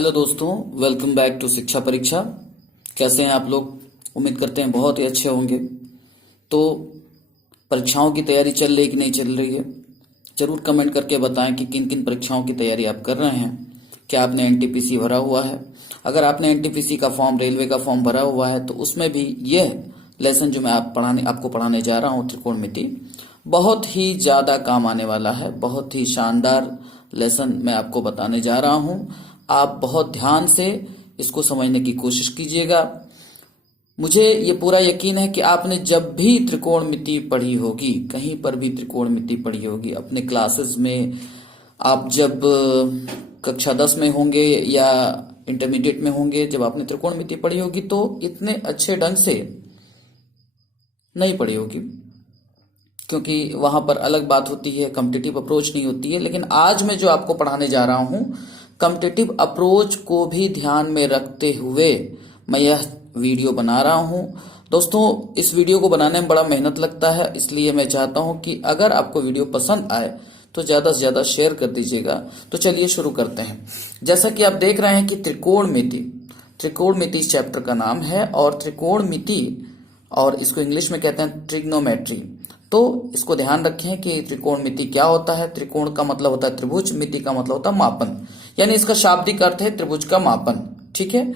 Hello दोस्तों, welcome back to शिक्षा परीक्षा। कैसे हैं आप लोग? उम्मीद करते हैं बहुत ही अच्छे होंगे। तो परीक्षाओं की तैयारी चल रही कि नहीं चल रही है, जरूर कमेंट करके बताएं कि किन किन परीक्षाओं की तैयारी आप कर रहे हैं। क्या आपने एनटीपीसी भरा हुआ है? अगर आपने एनटीपीसी का फॉर्म, रेलवे का फॉर्म भरा हुआ है तो उसमें भी यह लेसन जो मैं आपको पढ़ाने जा रहा हूँ, त्रिकोणमिति, बहुत ही ज़्यादा काम आने वाला है। बहुत ही शानदार लेसन मैं आपको बताने जा रहा हूँ। आप बहुत ध्यान से इसको समझने की कोशिश कीजिएगा। मुझे ये पूरा यकीन है कि आपने जब भी त्रिकोणमिति पढ़ी होगी, कहीं पर भी त्रिकोणमिति पढ़ी होगी अपने क्लासेस में, आप जब कक्षा 10 में होंगे या इंटरमीडिएट में होंगे, जब आपने त्रिकोणमिति पढ़ी होगी तो इतने अच्छे ढंग से नहीं पढ़ी होगी, क्योंकि वहां पर अलग बात होती है, कॉम्पिटिटिव अप्रोच नहीं होती है। लेकिन आज मैं जो आपको पढ़ाने जा रहा हूं, कॉम्पिटिटिव अप्रोच को भी ध्यान में रखते हुए मैं यह वीडियो बना रहा हूं। दोस्तों, इस वीडियो को बनाने में बड़ा मेहनत लगता है, इसलिए मैं चाहता हूं कि अगर आपको वीडियो पसंद आए तो ज्यादा से ज्यादा शेयर कर दीजिएगा। तो चलिए शुरू करते हैं। जैसा कि आप देख रहे हैं कि त्रिकोणमिति इस चैप्टर का नाम है, और त्रिकोणमिति, और इसको इंग्लिश में कहते हैं ट्रिग्नोमेट्री। तो इसको ध्यान रखें कि त्रिकोणमिति क्या होता है। त्रिकोण का मतलब होता है त्रिभुज, मिति का मतलब होता है मापन, यानी इसका शाब्दिक अर्थ है त्रिभुज का मापन। ठीक है।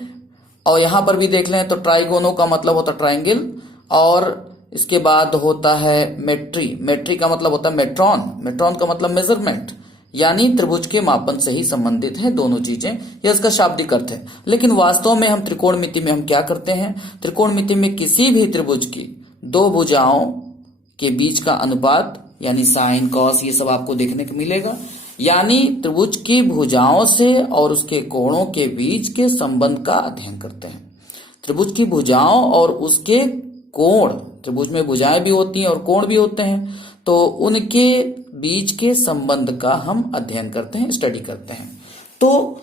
और यहां पर भी देख लें तो ट्राइगोनो का मतलब होता है ट्राइंगल, और इसके बाद होता है मेट्री का मतलब होता है मेट्रॉन का मतलब मेजरमेंट, यानी त्रिभुज के मापन से ही संबंधित है दोनों चीजें। यह इसका शाब्दिक अर्थ है। लेकिन वास्तव में हम त्रिकोणमिति में हम क्या करते हैं? त्रिकोणमिति में किसी भी त्रिभुज की दो भुजाओं के बीच का अनुपात, यानी साइन कॉस, ये सब आपको देखने को मिलेगा। यानी त्रिभुज की भुजाओं से और उसके कोणों के बीच के संबंध का अध्ययन करते हैं। त्रिभुज की भुजाओं और उसके कोण, त्रिभुज में भुजाएं भी होती हैं और कोण भी होते हैं, तो उनके बीच के संबंध का हम अध्ययन करते हैं, स्टडी करते हैं। तो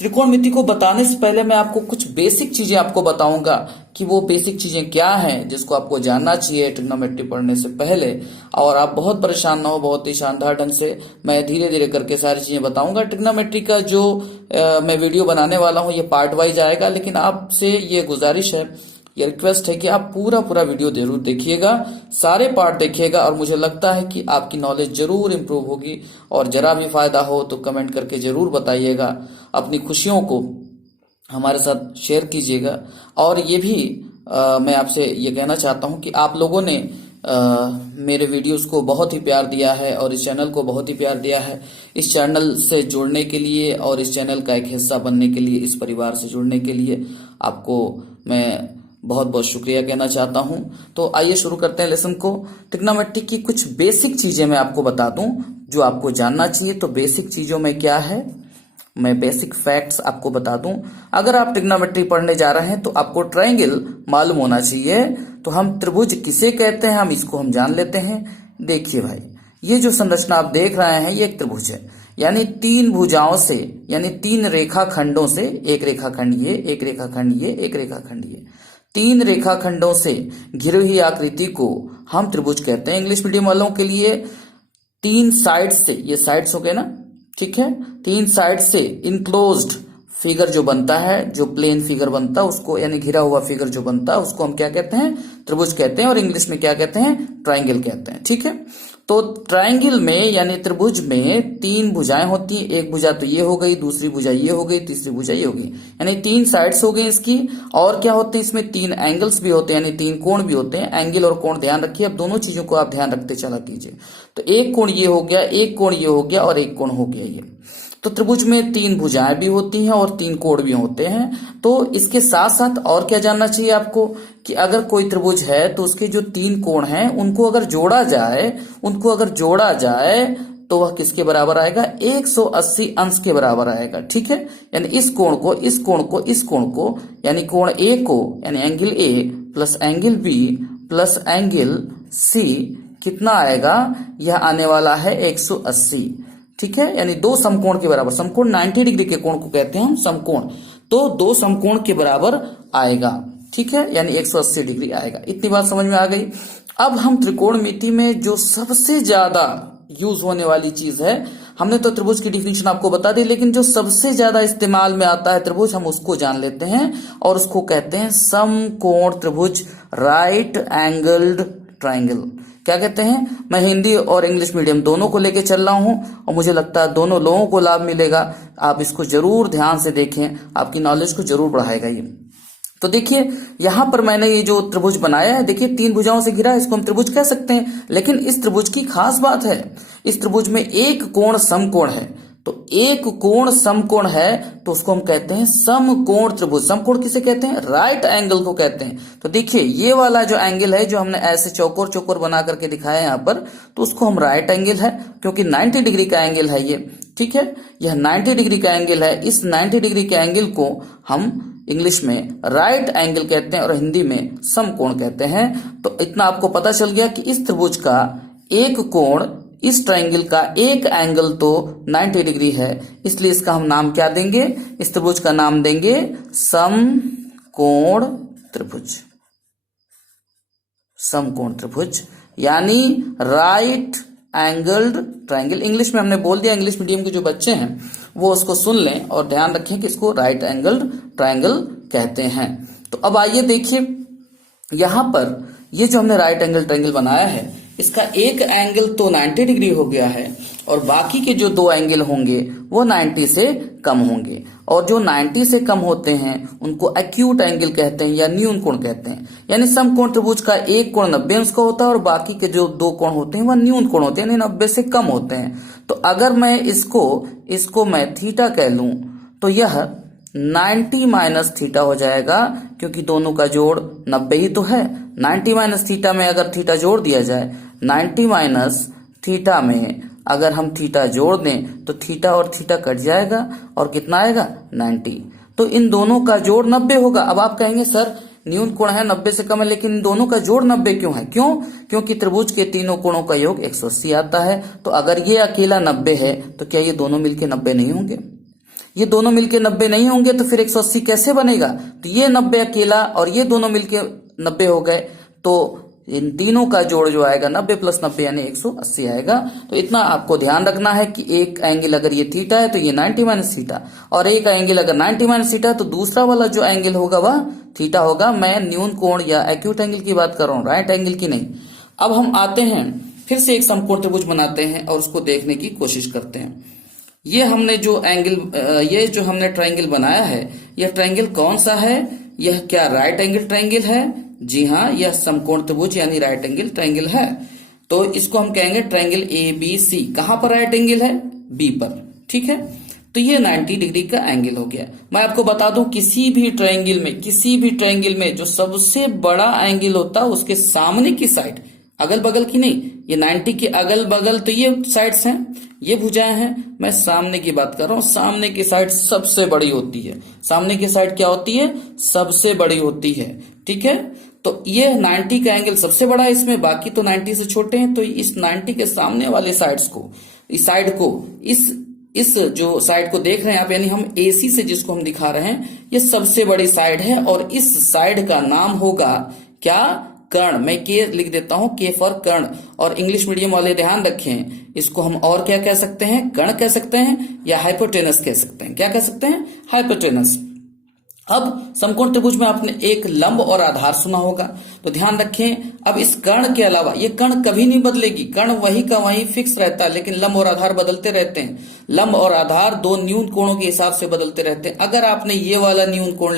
त्रिकोणमिति को बताने से पहले मैं आपको कुछ बेसिक चीजें आपको बताऊंगा कि वो बेसिक चीजें क्या हैं जिसको आपको जानना चाहिए ट्रिग्नोमेट्री पढ़ने से पहले, और आप बहुत परेशान ना हो। बहुत ही शानदार ढंग से मैं धीरे धीरे करके सारी चीजें बताऊंगा। ट्रिग्नोमेट्री का जो मैं वीडियो बनाने वाला हूं, ये पार्ट वाइज आएगा, लेकिन आपसे ये गुजारिश है, ये रिक्वेस्ट है कि आप पूरा वीडियो जरूर देखिएगा, सारे पार्ट देखिएगा, और मुझे लगता है कि आपकी नॉलेज जरूर इंप्रूव होगी। और जरा भी फायदा हो तो कमेंट करके जरूर बताइएगा, अपनी खुशियों को हमारे साथ शेयर कीजिएगा। और ये भी मैं आपसे ये कहना चाहता हूं कि आप लोगों ने मेरे वीडियोस को बहुत ही प्यार दिया है और इस चैनल को बहुत ही प्यार दिया है। इस चैनल से जुड़ने के लिए और इस चैनल का एक हिस्सा बनने के लिए, इस परिवार से जुड़ने के लिए आपको मैं बहुत बहुत शुक्रिया कहना चाहता हूं। तो आइए शुरू करते हैं लेसन को। ट्रिग्नोमेट्री की कुछ बेसिक चीजें मैं आपको बता दूं जो आपको जानना चाहिए। तो बेसिक चीजों में क्या है, मैं बेसिक फैक्ट्स आपको बता दूं। अगर आप ट्रिग्नोमेट्री पढ़ने जा रहे हैं तो आपको ट्रायंगल मालूम होना चाहिए। तो हम त्रिभुज किसे कहते हैं, हम जान लेते हैं। देखिए भाई, ये जो संरचना आप देख रहे हैं, ये एक त्रिभुज है, यानी तीन भुजाओं से, यानी तीन रेखाखंडों से, एक रेखाखंड ये, एक रेखाखंड ये, एक रेखाखंड ये, तीन रेखाखंडों से घिरी हुई आकृति को हम त्रिभुज कहते हैं। इंग्लिश मीडियम वालों के लिए तीन साइड से, ये साइड्स हो गए ना, ठीक है, तीन साइड से इनक्लोज्ड फिगर जो बनता है, जो प्लेन फिगर बनता है उसको, यानी घिरा हुआ फिगर जो बनता है उसको हम क्या कहते हैं? त्रिभुज कहते हैं, और इंग्लिश में क्या कहते हैं? ट्रायंगल कहते हैं। ठीक है। तो ट्रायंगल में, यानी त्रिभुज में तीन भुजाएं होती हैं। एक भुजा तो ये हो गई, दूसरी भुजा ये हो गई, तीसरी भुजा ये हो गई, यानी तीन साइड्स हो गई इसकी। और क्या होते हैं इसमें? तीन एंगल्स भी होते हैं, यानी तीन कोण भी होते हैं। एंगल और कोण ध्यान रखिए, अब दोनों चीजों को आप ध्यान रखते चला कीजिए। तो एक कोण ये हो गया, एक कोण ये हो गया, और एक कोण हो गया ये। तो त्रिभुज में तीन भुजाएं भी होती हैं और तीन कोण भी होते हैं। तो इसके साथ साथ और क्या जानना चाहिए आपको कि अगर कोई त्रिभुज है तो उसके जो तीन कोण हैं उनको अगर जोड़ा जाए तो वह किसके बराबर आएगा? 180 अंश के बराबर आएगा। ठीक है। यानी इस कोण को, यानी कोण ए को, यानी angle A plus angle B plus angle C कितना आएगा? यह आने वाला है 180। ठीक है। यानी दो समकोण के बराबर, समकोण 90 डिग्री के कोण को कहते हैं हम समकोण, तो दो समकोण के बराबर आएगा। ठीक है। यानी 180 डिग्री आएगा। इतनी बात समझ में आ गई। अब हम त्रिकोणमिति में जो सबसे ज्यादा यूज होने वाली चीज है, हमने तो त्रिभुज की डिफिनेशन आपको बता दी, लेकिन जो सबसे ज्यादा इस्तेमाल में आता है त्रिभुज, हम उसको जान लेते हैं और उसको कहते हैं समकोण त्रिभुज, राइट एंगल्ड ट्राइंगल। क्या कहते हैं? मैं हिंदी और इंग्लिश मीडियम दोनों को लेके चल रहा हूं और मुझे लगता है दोनों लोगों को लाभ मिलेगा। आप इसको जरूर ध्यान से देखें, आपकी नॉलेज को जरूर बढ़ाएगा ये। तो देखिए यहां पर मैंने ये जो त्रिभुज बनाया है, देखिए 3 भुजाओं से घिरा है, इसको हम त्रिभुज कह सकते हैं। लेकिन इस त्रिभुज की खास बात है, इस त्रिभुज में एक कोण समकोण है। तो एक कोण समकोण है तो उसको हम कहते हैं समकोण त्रिभुज। समकोण किसे कहते हैं? राइट एंगल को कहते हैं। तो देखिए ये वाला जो एंगल है, जो हमने ऐसे चौकोर चौकोर बना करके दिखाया है यहाँ पर, तो उसको हम राइट एंगल है, क्योंकि 90 डिग्री का एंगल है ये। ठीक है, यह 90 डिग्री का एंगल है। इस 90 डिग्री के एंगल को हम इंग्लिश में राइट एंगल कहते हैं और हिंदी में समकोण कहते हैं। तो इतना आपको पता चल गया कि इस त्रिभुज का एक कोण, इस ट्रायंगल का एक एंगल तो 90 डिग्री है, इसलिए इसका हम नाम क्या देंगे? इस त्रिभुज का नाम देंगे समकोण त्रिभुज। समकोण त्रिभुज यानी राइट एंगल्ड ट्रायंगल। इंग्लिश में हमने बोल दिया, इंग्लिश मीडियम के जो बच्चे हैं वो उसको सुन लें और ध्यान रखें कि इसको राइट एंगल्ड ट्रायंगल कहते हैं। तो अब आइए देखिए, यहां पर ये जो हमने राइट एंगल ट्रायंगल बनाया है, इसका एक एंगल तो 90 डिग्री हो गया है और बाकी के जो 2 एंगल होंगे वो 90 से कम होंगे। और जो 90 से कम होते हैं उनको एक्यूट एंगल कहते हैं या न्यून कोण कहते हैं। यानी समकोण त्रिभुज का एक कोण 90 अंश का होता है और बाकी के जो 2 कोण होते हैं वह न्यून कोण होते हैं, यानी 90 से कम होते हैं। तो अगर मैं इसको मैं थीटा कह लूं तो यह 90 माइनस थीटा हो जाएगा, क्योंकि दोनों का जोड़ 90 ही तो है। 90 माइनस थीटा में अगर थीटा जोड़ दिया जाए, 90 माइनस थीटा में अगर हम थीटा जोड़ दें तो थीटा और थीटा कट जाएगा और कितना आएगा? 90। तो इन दोनों का जोड़ 90 होगा। अब आप कहेंगे सर न्यून कोण है, 90 से कम है, लेकिन इन दोनों का जोड़ 90 क्यों है? क्योंकि त्रिभुज के तीनों कोणों का योग 180 आता है। तो अगर ये अकेला 90 है तो क्या ये दोनों मिलके 90 नहीं होंगे? ये दोनों मिलके 90 नहीं होंगे तो फिर 180 कैसे बनेगा? तो ये 90 अकेला और ये दोनों मिलके 90 हो गए, तो इन तीनों का जोड़ जो आएगा 90 प्लस 90 यानी 180 आएगा। तो इतना आपको ध्यान रखना है कि एक एंगल अगर ये थीटा है तो ये 90 माइनस थीटा, और एक एंगल अगर 90 माइनस थीटा तो दूसरा वाला जो एंगल होगा वह थीटा होगा। मैं न्यून कोण या एक्यूट एंगल की बात कर रहा हूँ, राइट एंगल की नहीं। अब हम आते हैं फिर से एक समकोण त्रिभुज बनाते हैं और उसको देखने की कोशिश करते हैं। ये हमने जो हमने ट्रायंगल बनाया है, यह ट्रायंगल कौन सा है? यह क्या राइट एंगल ट्रायंगल है? जी हाँ, यह समकोण त्रिभुज यानी राइट एंगल ट्रायंगल है। तो इसको हम कहेंगे ट्रायंगल ABC। कहां पर राइट एंगल है? B पर। ठीक है, तो ये 90 डिग्री का एंगल हो गया। मैं आपको बता दूं, किसी भी ट्रायंगल में जो सबसे बड़ा एंगल होता है उसके सामने की साइड, अगल बगल की नहीं, ये 90 के अगल बगल तो ये साइड्स हैं, ये भुजाएं हैं। मैं सामने की बात कर रहा हूं, सामने की साइड सबसे बड़ी होती है। सामने की साइड क्या होती है? सबसे बड़ी होती है। ठीक है, तो ये 90 का एंगल सबसे बड़ा है इसमें, बाकी तो 90 से छोटे हैं। तो इस 90 के सामने वाले साइड्स को, इस जो साइड को देख रहे हैं आप, यानी हम AC से जिसको हम दिखा रहे हैं, ये सबसे बड़ी साइड है और इस साइड का नाम होगा क्या? कर्ण। मैं के लिख देता हूं, के फॉर कर्ण। और इंग्लिश मीडियम वाले ध्यान रखें, इसको हम और क्या कह सकते हैं? कर्ण कह सकते हैं या हाइपोटेनस कह सकते हैं। क्या कह सकते हैं? हाइपोटेनस। अब समकोण त्रिभुज में आपने एक लंब और आधार सुना होगा, तो ध्यान रखें। अब इस कर्ण के अलावा, ये कर्ण कभी नहीं बदलेगी, कर्ण वही का वही फिक्स रहता है, लेकिन लंब और आधार बदलते रहते हैं। लंब और आधार 2 न्यून कोणों के हिसाब से बदलते रहते हैं। अगर आपने ये वाला न्यून कोण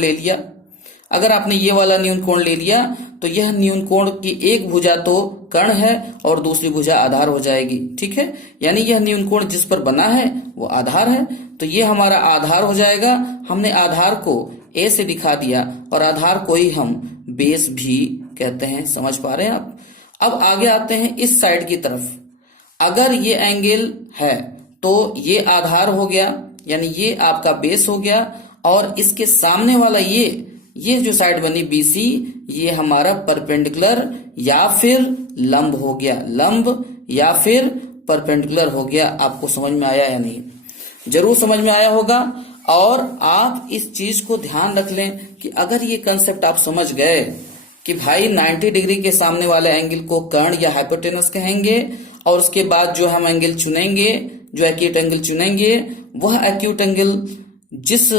ले लिया, तो यह न्यून कोण की एक भुजा तो कर्ण है और दूसरी भुजा आधार हो जाएगी। ठीक है, यानी यह न्यून कोण जिस पर बना है वो आधार है, तो ये हमारा आधार हो जाएगा। हमने आधार को A से दिखा दिया और आधार को ही हम बेस भी कहते हैं। समझ पा रहे हैं आप? अब आगे आते हैं इस साइड की तरफ। अगर ये एंगल है तो ये आधार हो गया, यानी ये आपका बेस हो गया, और इसके सामने वाला ये जो साइड बनी BC, ये हमारा परपेंडिकुलर या फिर लंब हो गया। लंब या फिर परपेंडिकुलर हो गया। आपको समझ में आया या नहीं? जरूर समझ में आया होगा। और आप इस चीज को ध्यान रख लें कि अगर ये कंसेप्ट आप समझ गए कि भाई 90 डिग्री के सामने वाले एंगल को कर्ण या हाइपोटेनस कहेंगे, और उसके बाद जो हम एंगल चुनेंगे जो एक्यूट एंगल चुनेंगे वह एक्यूट एंगल जिस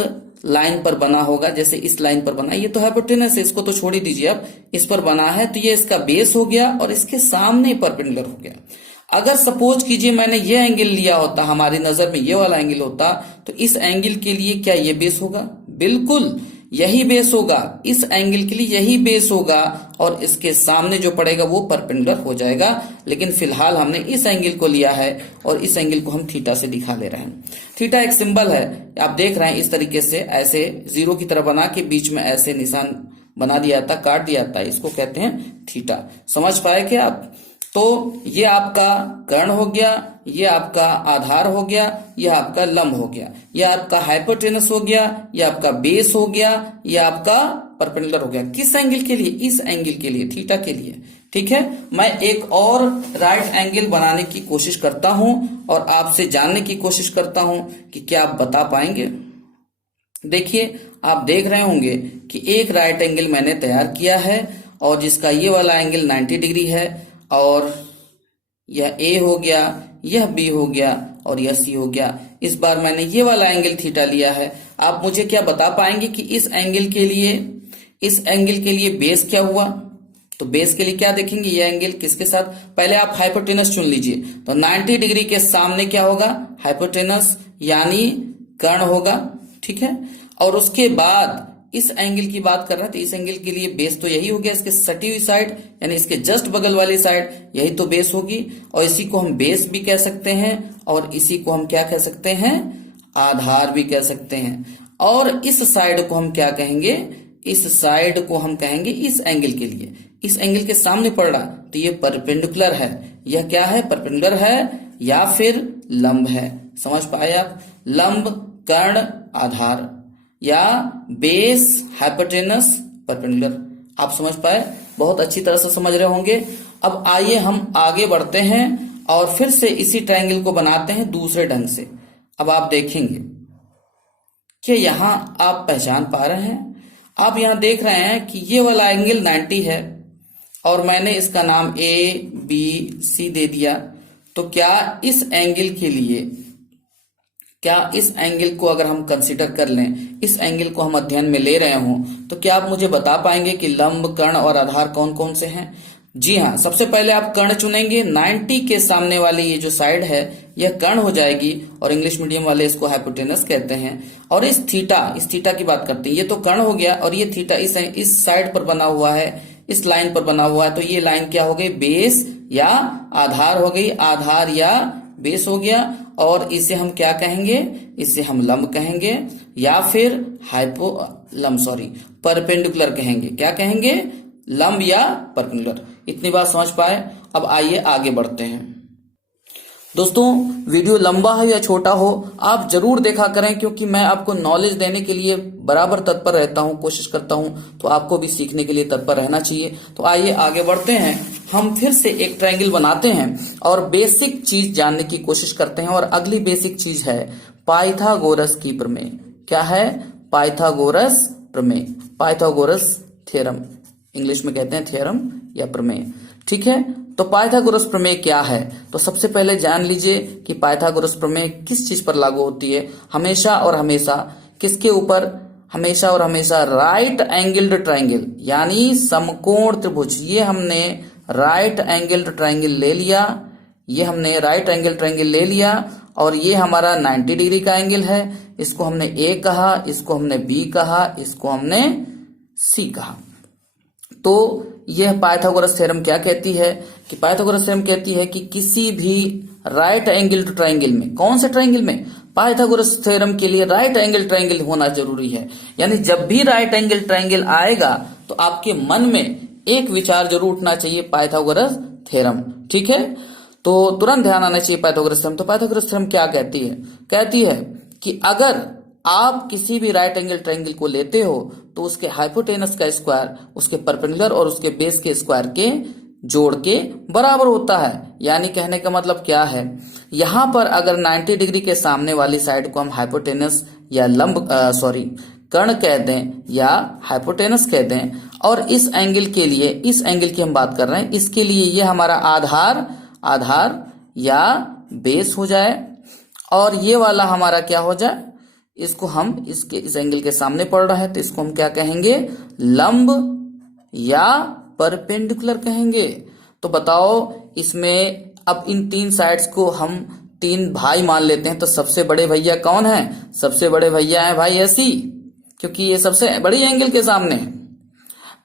लाइन पर बना होगा, जैसे इस लाइन पर बना है, ये तो हाइपोटेनस है, इसको तो छोड़ ही दीजिए, अब इस पर बना है तो ये इसका बेस हो गया और इसके सामने परपेंडिकुलर हो गया। अगर सपोज कीजिए मैंने ये एंगल लिया होता, हमारी नजर में ये वाला एंगल होता, तो इस एंगल के लिए क्या ये बेस होगा? बिल्कुल यही बेस होगा, इस एंगल के लिए यही बेस होगा और इसके सामने जो पड़ेगा वो परपेंडिकुलर हो जाएगा। लेकिन फिलहाल हमने इस एंगल को लिया है और इस एंगल को हम थीटा से दिखा ले रहे हैं। थीटा एक सिंबल है, आप देख रहे हैं इस तरीके से ऐसे जीरो की तरह बना के बीच में ऐसे निशान बना दिया था, काट दिया था, इसको कहते हैं थीटा। समझ पाए क्या आप? तो ये आपका कर्ण हो गया, ये आपका आधार हो गया, ये आपका लंब हो गया, ये आपका हाइपोटेनस हो गया, ये आपका बेस हो गया, ये आपका परपेंडिकुलर हो गया। किस एंगल के लिए? इस एंगल के लिए, थीटा के लिए। ठीक है, मैं एक और राइट एंगल बनाने की कोशिश करता हूं और आपसे जानने की कोशिश करता हूं कि क्या आप बता पाएंगे। देखिए, आप देख रहे होंगे कि एक राइट एंगल मैंने तैयार किया है और जिसका ये वाला एंगल 90 डिग्री है और यह A हो गया, यह B हो गया और यह C हो गया। इस बार मैंने ये वाला एंगल थीटा लिया है। आप मुझे क्या बता पाएंगे कि इस एंगल के लिए बेस क्या हुआ? तो बेस के लिए क्या देखेंगे, ये एंगल किसके साथ? पहले आप हाइपोटेनस चुन लीजिए, तो 90 डिग्री के सामने क्या होगा? हाइपोटेनस यानी कर्ण होगा। ठीक है, और उसके बाद इस एंगल की बात कर रहे हैं तो इस एंगल के लिए बेस तो यही हो गया, इसके सटी हुई साइड यानी इसके जस्ट बगल वाली साइड, यही तो बेस होगी। और इसी को हम बेस भी कह सकते हैं और इसी को हम क्या कह सकते हैं? आधार भी कह सकते हैं। और इस साइड को हम क्या कहेंगे? इस साइड को हम कहेंगे इस एंगल के लिए, इस एंगल के सामने पड़ रहा तो ये परपेंडिकुलर है। यह क्या है? परपेंडिकुलर है या फिर लंब है। समझ पाए आप? लंब कर्ण आधार या बेस हाइपोटेनस परपेंडिकुलर। आप समझ पाए? बहुत अच्छी तरह से समझ रहे होंगे। अब आइए हम आगे बढ़ते हैं और फिर से इसी ट्रायंगल को बनाते हैं दूसरे ढंग से। अब आप देखेंगे कि यहां आप पहचान पा रहे हैं, आप यहां देख रहे हैं कि ये वाला एंगल 90 है और मैंने इसका नाम ABC दे दिया। तो क्या इस एंगल को अगर हम कंसीडर कर लें, इस एंगल को हम अध्ययन में ले रहे हों, तो क्या आप मुझे बता पाएंगे कि लंब कर्ण और आधार कौन कौन से हैं? जी हाँ, सबसे पहले आप कर्ण चुनेंगे। 90 के सामने वाली ये जो साइड है यह कर्ण हो जाएगी और इंग्लिश मीडियम वाले इसको हाइपोटेनस कहते हैं। और इस थीटा की बात करते हैं, ये तो कर्ण हो गया और ये थीटा इस साइड पर बना हुआ है, इस लाइन पर बना हुआ है, तो ये लाइन क्या हो गई? बेस या आधार हो गई, आधार या बेस हो गया। और इसे हम क्या कहेंगे? इसे हम लंब कहेंगे या फिर परपेंडिकुलर कहेंगे। क्या कहेंगे? लंब या परपेंडिकुलर। इतनी बात समझ पाए? अब आइए आगे बढ़ते हैं। दोस्तों, वीडियो लंबा हो या छोटा हो आप जरूर देखा करें, क्योंकि मैं आपको नॉलेज देने के लिए बराबर तत्पर रहता हूं, कोशिश करता हूं, तो आपको भी सीखने के लिए तत्पर रहना चाहिए। तो आइए आगे बढ़ते हैं, हम फिर से एक ट्रायंगल बनाते हैं और बेसिक चीज जानने की कोशिश करते हैं। और अगली बेसिक चीज है पाइथागोरस की प्रमेय। क्या है? पाइथागोरस प्रमेय, पाइथागोरस थ्योरम, इंग्लिश में कहते हैं थ्योरम या प्रमेय। ठीक है, तो पाइथागोरस प्रमेय क्या है? तो सबसे पहले जान लीजिए कि पाइथागोरस प्रमेय किस चीज पर लागू होती है। हमेशा और हमेशा किसके ऊपर? हमेशा और हमेशा राइट एंगल्ड ट्रायंगल यानी समकोण त्रिभुज। ये हमने राइट एंगल्ड ट्रायंगल ले लिया, ये हमने राइट एंगल ट्रायंगल ले लिया और ये हमारा 90 डिग्री का एंगल है। इसको हमने A कहा, इसको हमने B कहा, इसको हमने C कहा। तो यह पाइथागोरस थ्योरम क्या कहती है? कि पाइथागोरस थ्योरम कहती है कि किसी भी राइट एंगल ट्रायंगल में, कौन से ट्रायंगल में? पाइथागोरस थ्योरम के लिए राइट एंगल ट्रायंगल होना जरूरी है। यानी जब भी राइट एंगल ट्रायंगल आएगा तो आपके मन में एक विचार जरूर उठना चाहिए, पाइथागोरस थ्योरम। ठीक है, तो तुरंत ध्यान आना चाहिए पाइथागोरस थ्योरम। तो पाइथागोरस थ्योरम क्या कहती है? कहती है कि अगर आप किसी भी राइट एंगल ट्रायंगल को लेते हो तो उसके हाइपोटेनस का स्क्वायर उसके परपेंडिकुलर और उसके बेस के स्क्वायर के जोड़ के बराबर होता है। यानी कहने का मतलब क्या है? यहां पर अगर 90 डिग्री के सामने वाली साइड को हम हाइपोटेनस या कर्ण कह दें या हाइपोटेनस कह दें, और इस एंगल की हम बात कर रहे हैं, इसके लिए ये हमारा आधार या बेस हो जाए। और ये वाला हमारा क्या हो जाए, इसको हम इस एंगल के सामने पड़ रहा है तो इसको हम क्या कहेंगे, लंब या परपेंडिकुलर कहेंगे। तो बताओ इसमें अब इन तीन साइड्स को हम तीन भाई मान लेते हैं, तो सबसे बड़े भैया कौन है, सबसे बड़े भैया है भाई एसी, क्योंकि ये सबसे बड़ी एंगल के सामने है।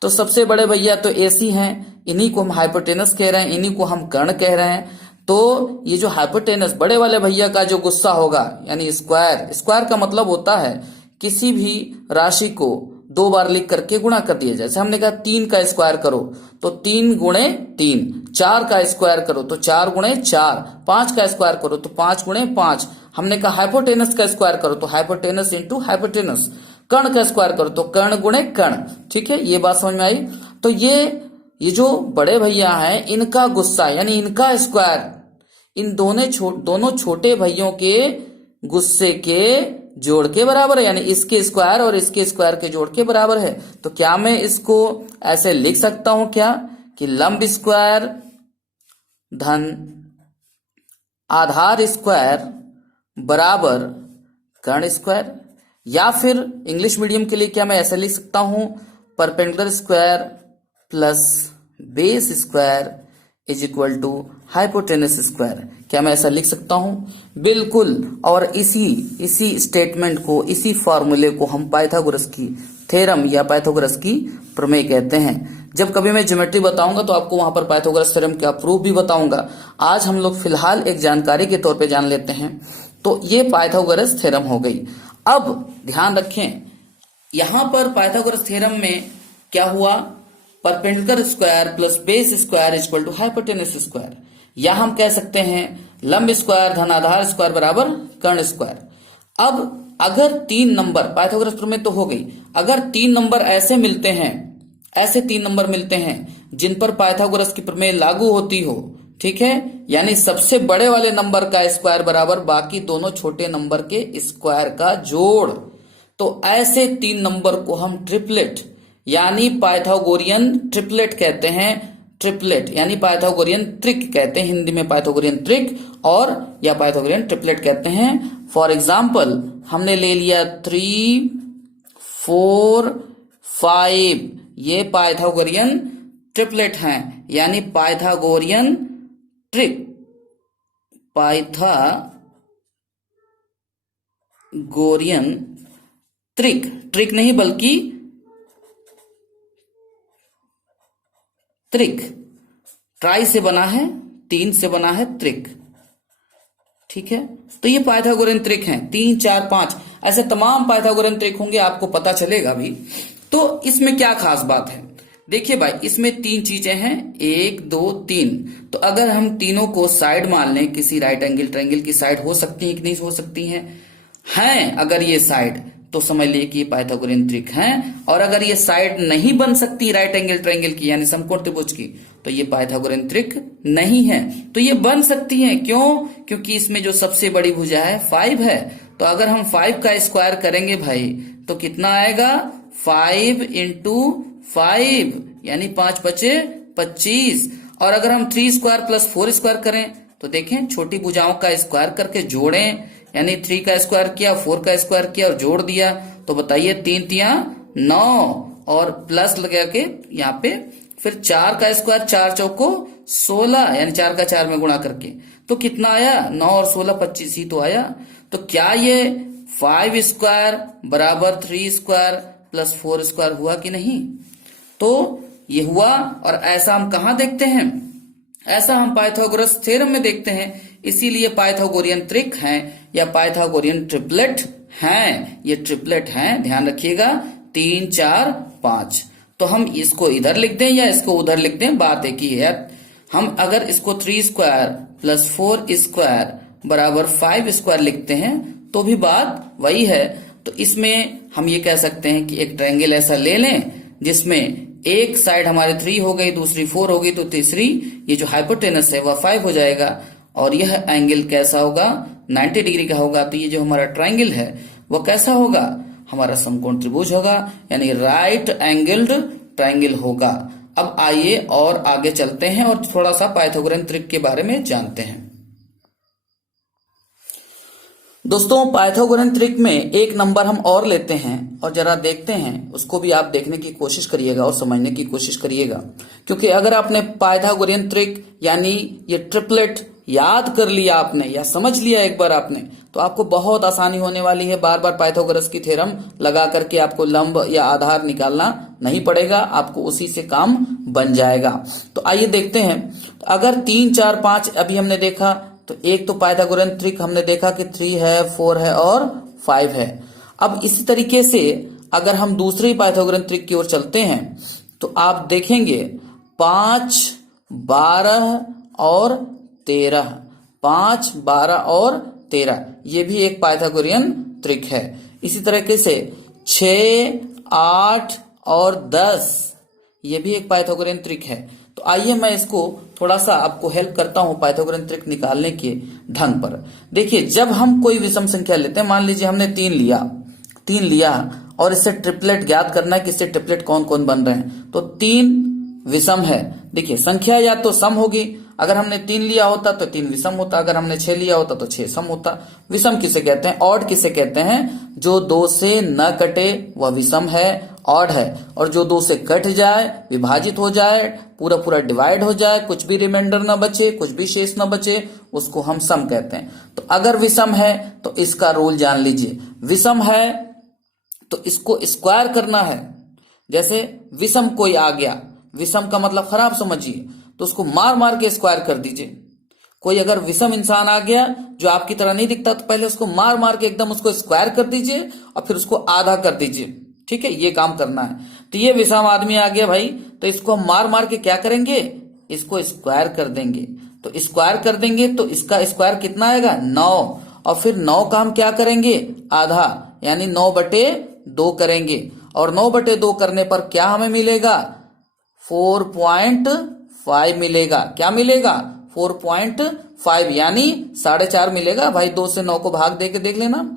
तो सबसे बड़े भैया तो एसी हैं, इन्हीं को हम हाइपोटेनस कह रहे हैं, इन्हीं को हम कर्ण कह रहे हैं। तो ये जो हाइपोटेनस बड़े वाले भैया का जो गुस्सा होगा, यानी स्क्वायर, स्क्वायर का मतलब होता है किसी भी राशि को दो बार लिख करके गुणा कर दिया। जैसे हमने कहा 3 का स्क्वायर करो तो 3 गुणे 3, 4 का स्क्वायर करो तो 4 गुणे 4, 5 का स्क्वायर करो तो 5 गुणे 5। हमने कहा हाइपोटेनस का स्क्वायर करो तो हाइपोटेनस इंटू हाइपोटेनस, कर्ण का स्क्वायर करो तो कर्ण गुणे कर्ण। ठीक है, ये बात समझ में आई। तो ये जो बड़े भैया हैं इनका गुस्सा यानी इनका स्क्वायर इन दोनों छोटे भैयों के गुस्से के जोड़ के बराबर है, यानी इसके स्क्वायर और इसके स्क्वायर के जोड़ के बराबर है। तो क्या मैं इसको ऐसे लिख सकता हूं क्या कि लंब स्क्वायर धन आधार स्क्वायर बराबर कर्ण स्क्वायर, या फिर इंग्लिश मीडियम के लिए क्या मैं ऐसे लिख सकता हूं, perpendicular square plus base square is equal to hypotenuse square. क्या मैं ऐसा लिख सकता हूं? बिल्कुल। और इसी स्टेटमेंट को, इसी फॉर्मूले को हम पाइथागोरस की थ्योरम या पाइथागोरस की प्रमेय कहते हैं। जब कभी मैं ज्योमेट्री बताऊंगा तो आपको वहां पर पाइथागोरस थ्योरम का प्रूफ भी बताऊंगा। आज हम लोग फिलहाल एक जानकारी के तौर पे जान लेते हैं। तो ये पाइथागोरस थ्योरम हो गई। अब ध्यान रखें, यहां पर पाइथागोरस थ्योरम में क्या हुआ, perpendicular square plus base square equal to hypotenuse square, या हम कह सकते हैं लंब स्क्वायर धन आधार स्क्वायर बराबर कर्ण स्क्वायर। अब अगर 3 नंबर, पाइथागोरस प्रमेय तो हो गई, अगर 3 नंबर ऐसे मिलते हैं, ऐसे 3 नंबर मिलते हैं जिन पर पाइथागोरस की प्रमेय लागू होती हो, ठीक है, यानी सबसे बड़े वाले नंबर का स्क्वायर बराबर बाकी दोनों छोटे नंबर के स्क्वायर का जोड़, तो ऐसे 3 नंबर को हम ट्रिपलेट यानी पाइथागोरियन ट्रिपलेट कहते हैं। ट्रिपलेट यानी पाइथागोरियन त्रिक कहते हैं, हिंदी में पाइथागोरियन त्रिक और या पाइथागोरियन ट्रिपलेट कहते हैं। फॉर एग्जाम्पल हमने ले लिया 3, 4, 5, ये पाइथागोरियन ट्रिपलेट हैं, यानी पाइथागोरियन ट्रिक, पाइथागोरियन त्रिक, ट्रिक नहीं बल्कि त्रिक, ट्राई से बना है, 3 से बना है त्रिक। ठीक है, तो ये पाइथागोरियन त्रिक हैं, 3, 4, 5 ऐसे तमाम पाइथागोरियन त्रिक होंगे, आपको पता चलेगा भी। तो इसमें क्या खास बात है, देखिए भाई, इसमें 3 चीजें हैं, 1, 2, 3। तो अगर हम तीनों को साइड मान लें, किसी राइट एंगल ट्रायंगल की साइड हो सकती है कि नहीं हो सकती है, हैं अगर ये साइड, तो समझ लिए कि ये पाइथागोरियन त्रिक हैं। और अगर ये साइड नहीं बन सकती राइट एंगल ट्रायंगल की यानी समकोण त्रिभुज की, तो ये पाइथागोरियन त्रिक नहीं है। तो ये बन सकती हैं, क्यों? क्योंकि इसमें जो सबसे बड़ी भुजा है 5 है। तो अगर हम 5 का स्क्वायर करेंगे भाई तो कितना आएगा, 5 इंटू 5 यानी 5 बचे 25। और अगर हम 3 स्क्वायर प्लस 4 स्क्वायर करें तो देखें, छोटी भुजाओं का स्क्वायर करके जोड़ें, यानी 3 का स्क्वायर किया, 4 का स्क्वायर किया और जोड़ दिया, तो बताइए 3 तिया 9 और प्लस लगा के यहाँ पे फिर 4 का स्क्वायर, 4 चौको 16 यानी 4 का 4 में गुणा करके, तो कितना आया, 9 और 16 25 ही तो आया। तो क्या ये 5 स्क्वायर बराबर 3 स्क्वायर प्लस 4 स्क्वायर हुआ कि नहीं? तो ये हुआ। और ऐसा हम कहाँ देखते हैं? ऐसा हम पाइथागोरस थ्योरम में देखते हैं। इसीलिए पाइथागोरियन त्रिक हैं या पाइथागोरियन ट्रिपलेट हैं, ये ट्रिपलेट हैं, ध्यान रखिएगा, 3, 4, 5। तो हम इसको इधर लिख दें या इसको उधर लिख दें, बात एक ही है। हम अगर इसको 3 स्क्वायर प्लस 4 स्क्वायर बराबर 5 स्क्वायर लिखते हैं तो भी बात वही है। तो इसमें हम ये कह सकते हैं कि एक ट्रायंगल ऐसा ले लें जिसमें एक साइड हमारे 3 हो गई, दूसरी 4 हो गई, तो तीसरी ये जो हाइपोटेनस है वह 5 हो जाएगा। और यह एंगल कैसा होगा, 90 डिग्री का होगा। तो ये जो हमारा ट्रायंगल है वह कैसा होगा, हमारा समकोण त्रिभुज होगा, यानी राइट एंगल्ड ट्रायंगल होगा। अब आइए और आगे चलते हैं और थोड़ा सा पाइथागोरियन त्रिक के बारे में जानते हैं। दोस्तों पाइथागोरन ट्रिक में एक नंबर हम और लेते हैं और जरा देखते हैं, उसको भी आप देखने की कोशिश करिएगा और समझने की कोशिश करिएगा, क्योंकि अगर आपने पाइथागोरन ट्रिक यानी ये ट्रिपलेट याद कर लिया आपने या समझ लिया एक बार आपने, तो आपको बहुत आसानी होने वाली है। बार बार पाइथागोरस की थ्योरम लगा करके आपको लंब या आधार निकालना नहीं पड़ेगा, आपको उसी से काम बन जाएगा। तो आइए देखते हैं। तो अगर 3 4 5 अभी हमने देखा, तो एक तो पाइथागोरन ट्रिक हमने देखा कि 3 है, 4 है और 5 है। अब इसी तरीके से अगर हम दूसरी पाइथागोरन ट्रिक की ओर चलते हैं तो आप देखेंगे 5 12 और 13, 5 12 और 13, ये भी एक पाइथागोरियन ट्रिक है। इसी तरीके से 6 8 और 10, ये भी एक पाइथागोरियन ट्रिक है। तो आइए मैं इसको थोड़ा सा आपको हेल्प करता हूं पाइथागोरन ट्रिक निकालने के ढंग पर। देखिए, जब हम कोई विषम संख्या लेते हैं, मान लीजिए हमने 3 लिया और इससे ट्रिपलेट ज्ञात करना है कि इससे ट्रिपलेट कौन कौन बन रहे हैं। तो 3 विषम है। देखिए, संख्या या तो सम होगी, अगर हमने 3 लिया होता तो 3 विषम होता, अगर हमने 6 लिया होता तो 6 सम होता। विषम किसे कहते हैं? ऑड किसे कहते हैं? जो 2 से न कटे वह विषम है, ऑड है। और जो 2 से कट जाए, विभाजित हो जाए, पूरा पूरा डिवाइड हो जाए, कुछ भी रिमाइंडर न बचे, कुछ भी शेष न बचे, उसको हम सम कहते हैं। तो अगर विषम है तो इसका रूल जान लीजिए। विषम है तो इसको स्क्वायर करना है। जैसे विषम कोई आ गया, विषम का मतलब खराब समझिए, तो उसको मार मार के स्क्वायर कर दीजिए। कोई अगर विषम इंसान आ गया जो आपकी तरह नहीं दिखता, तो पहले उसको मार मार के एकदम उसको स्क्वायर कर दीजिए और फिर उसको आधा कर दीजिए। ठीक है, ये काम करना है। तो ये विषम आदमी आ गया भाई, तो इसको हम मार मार के क्या करेंगे? इसको स्क्वायर कर देंगे। तो स्क्वायर कर देंगे तो इसका स्क्वायर कितना आएगा? 9। और फिर 9 का हम क्या करेंगे? आधा, यानी 9/2 करेंगे। और 9/2 करने पर क्या हमें मिलेगा? 4.5 मिलेगा। क्या मिलेगा? 4.5, यानी 4.5 मिलेगा भाई। 2 से 9 को भाग दे के देख लेना।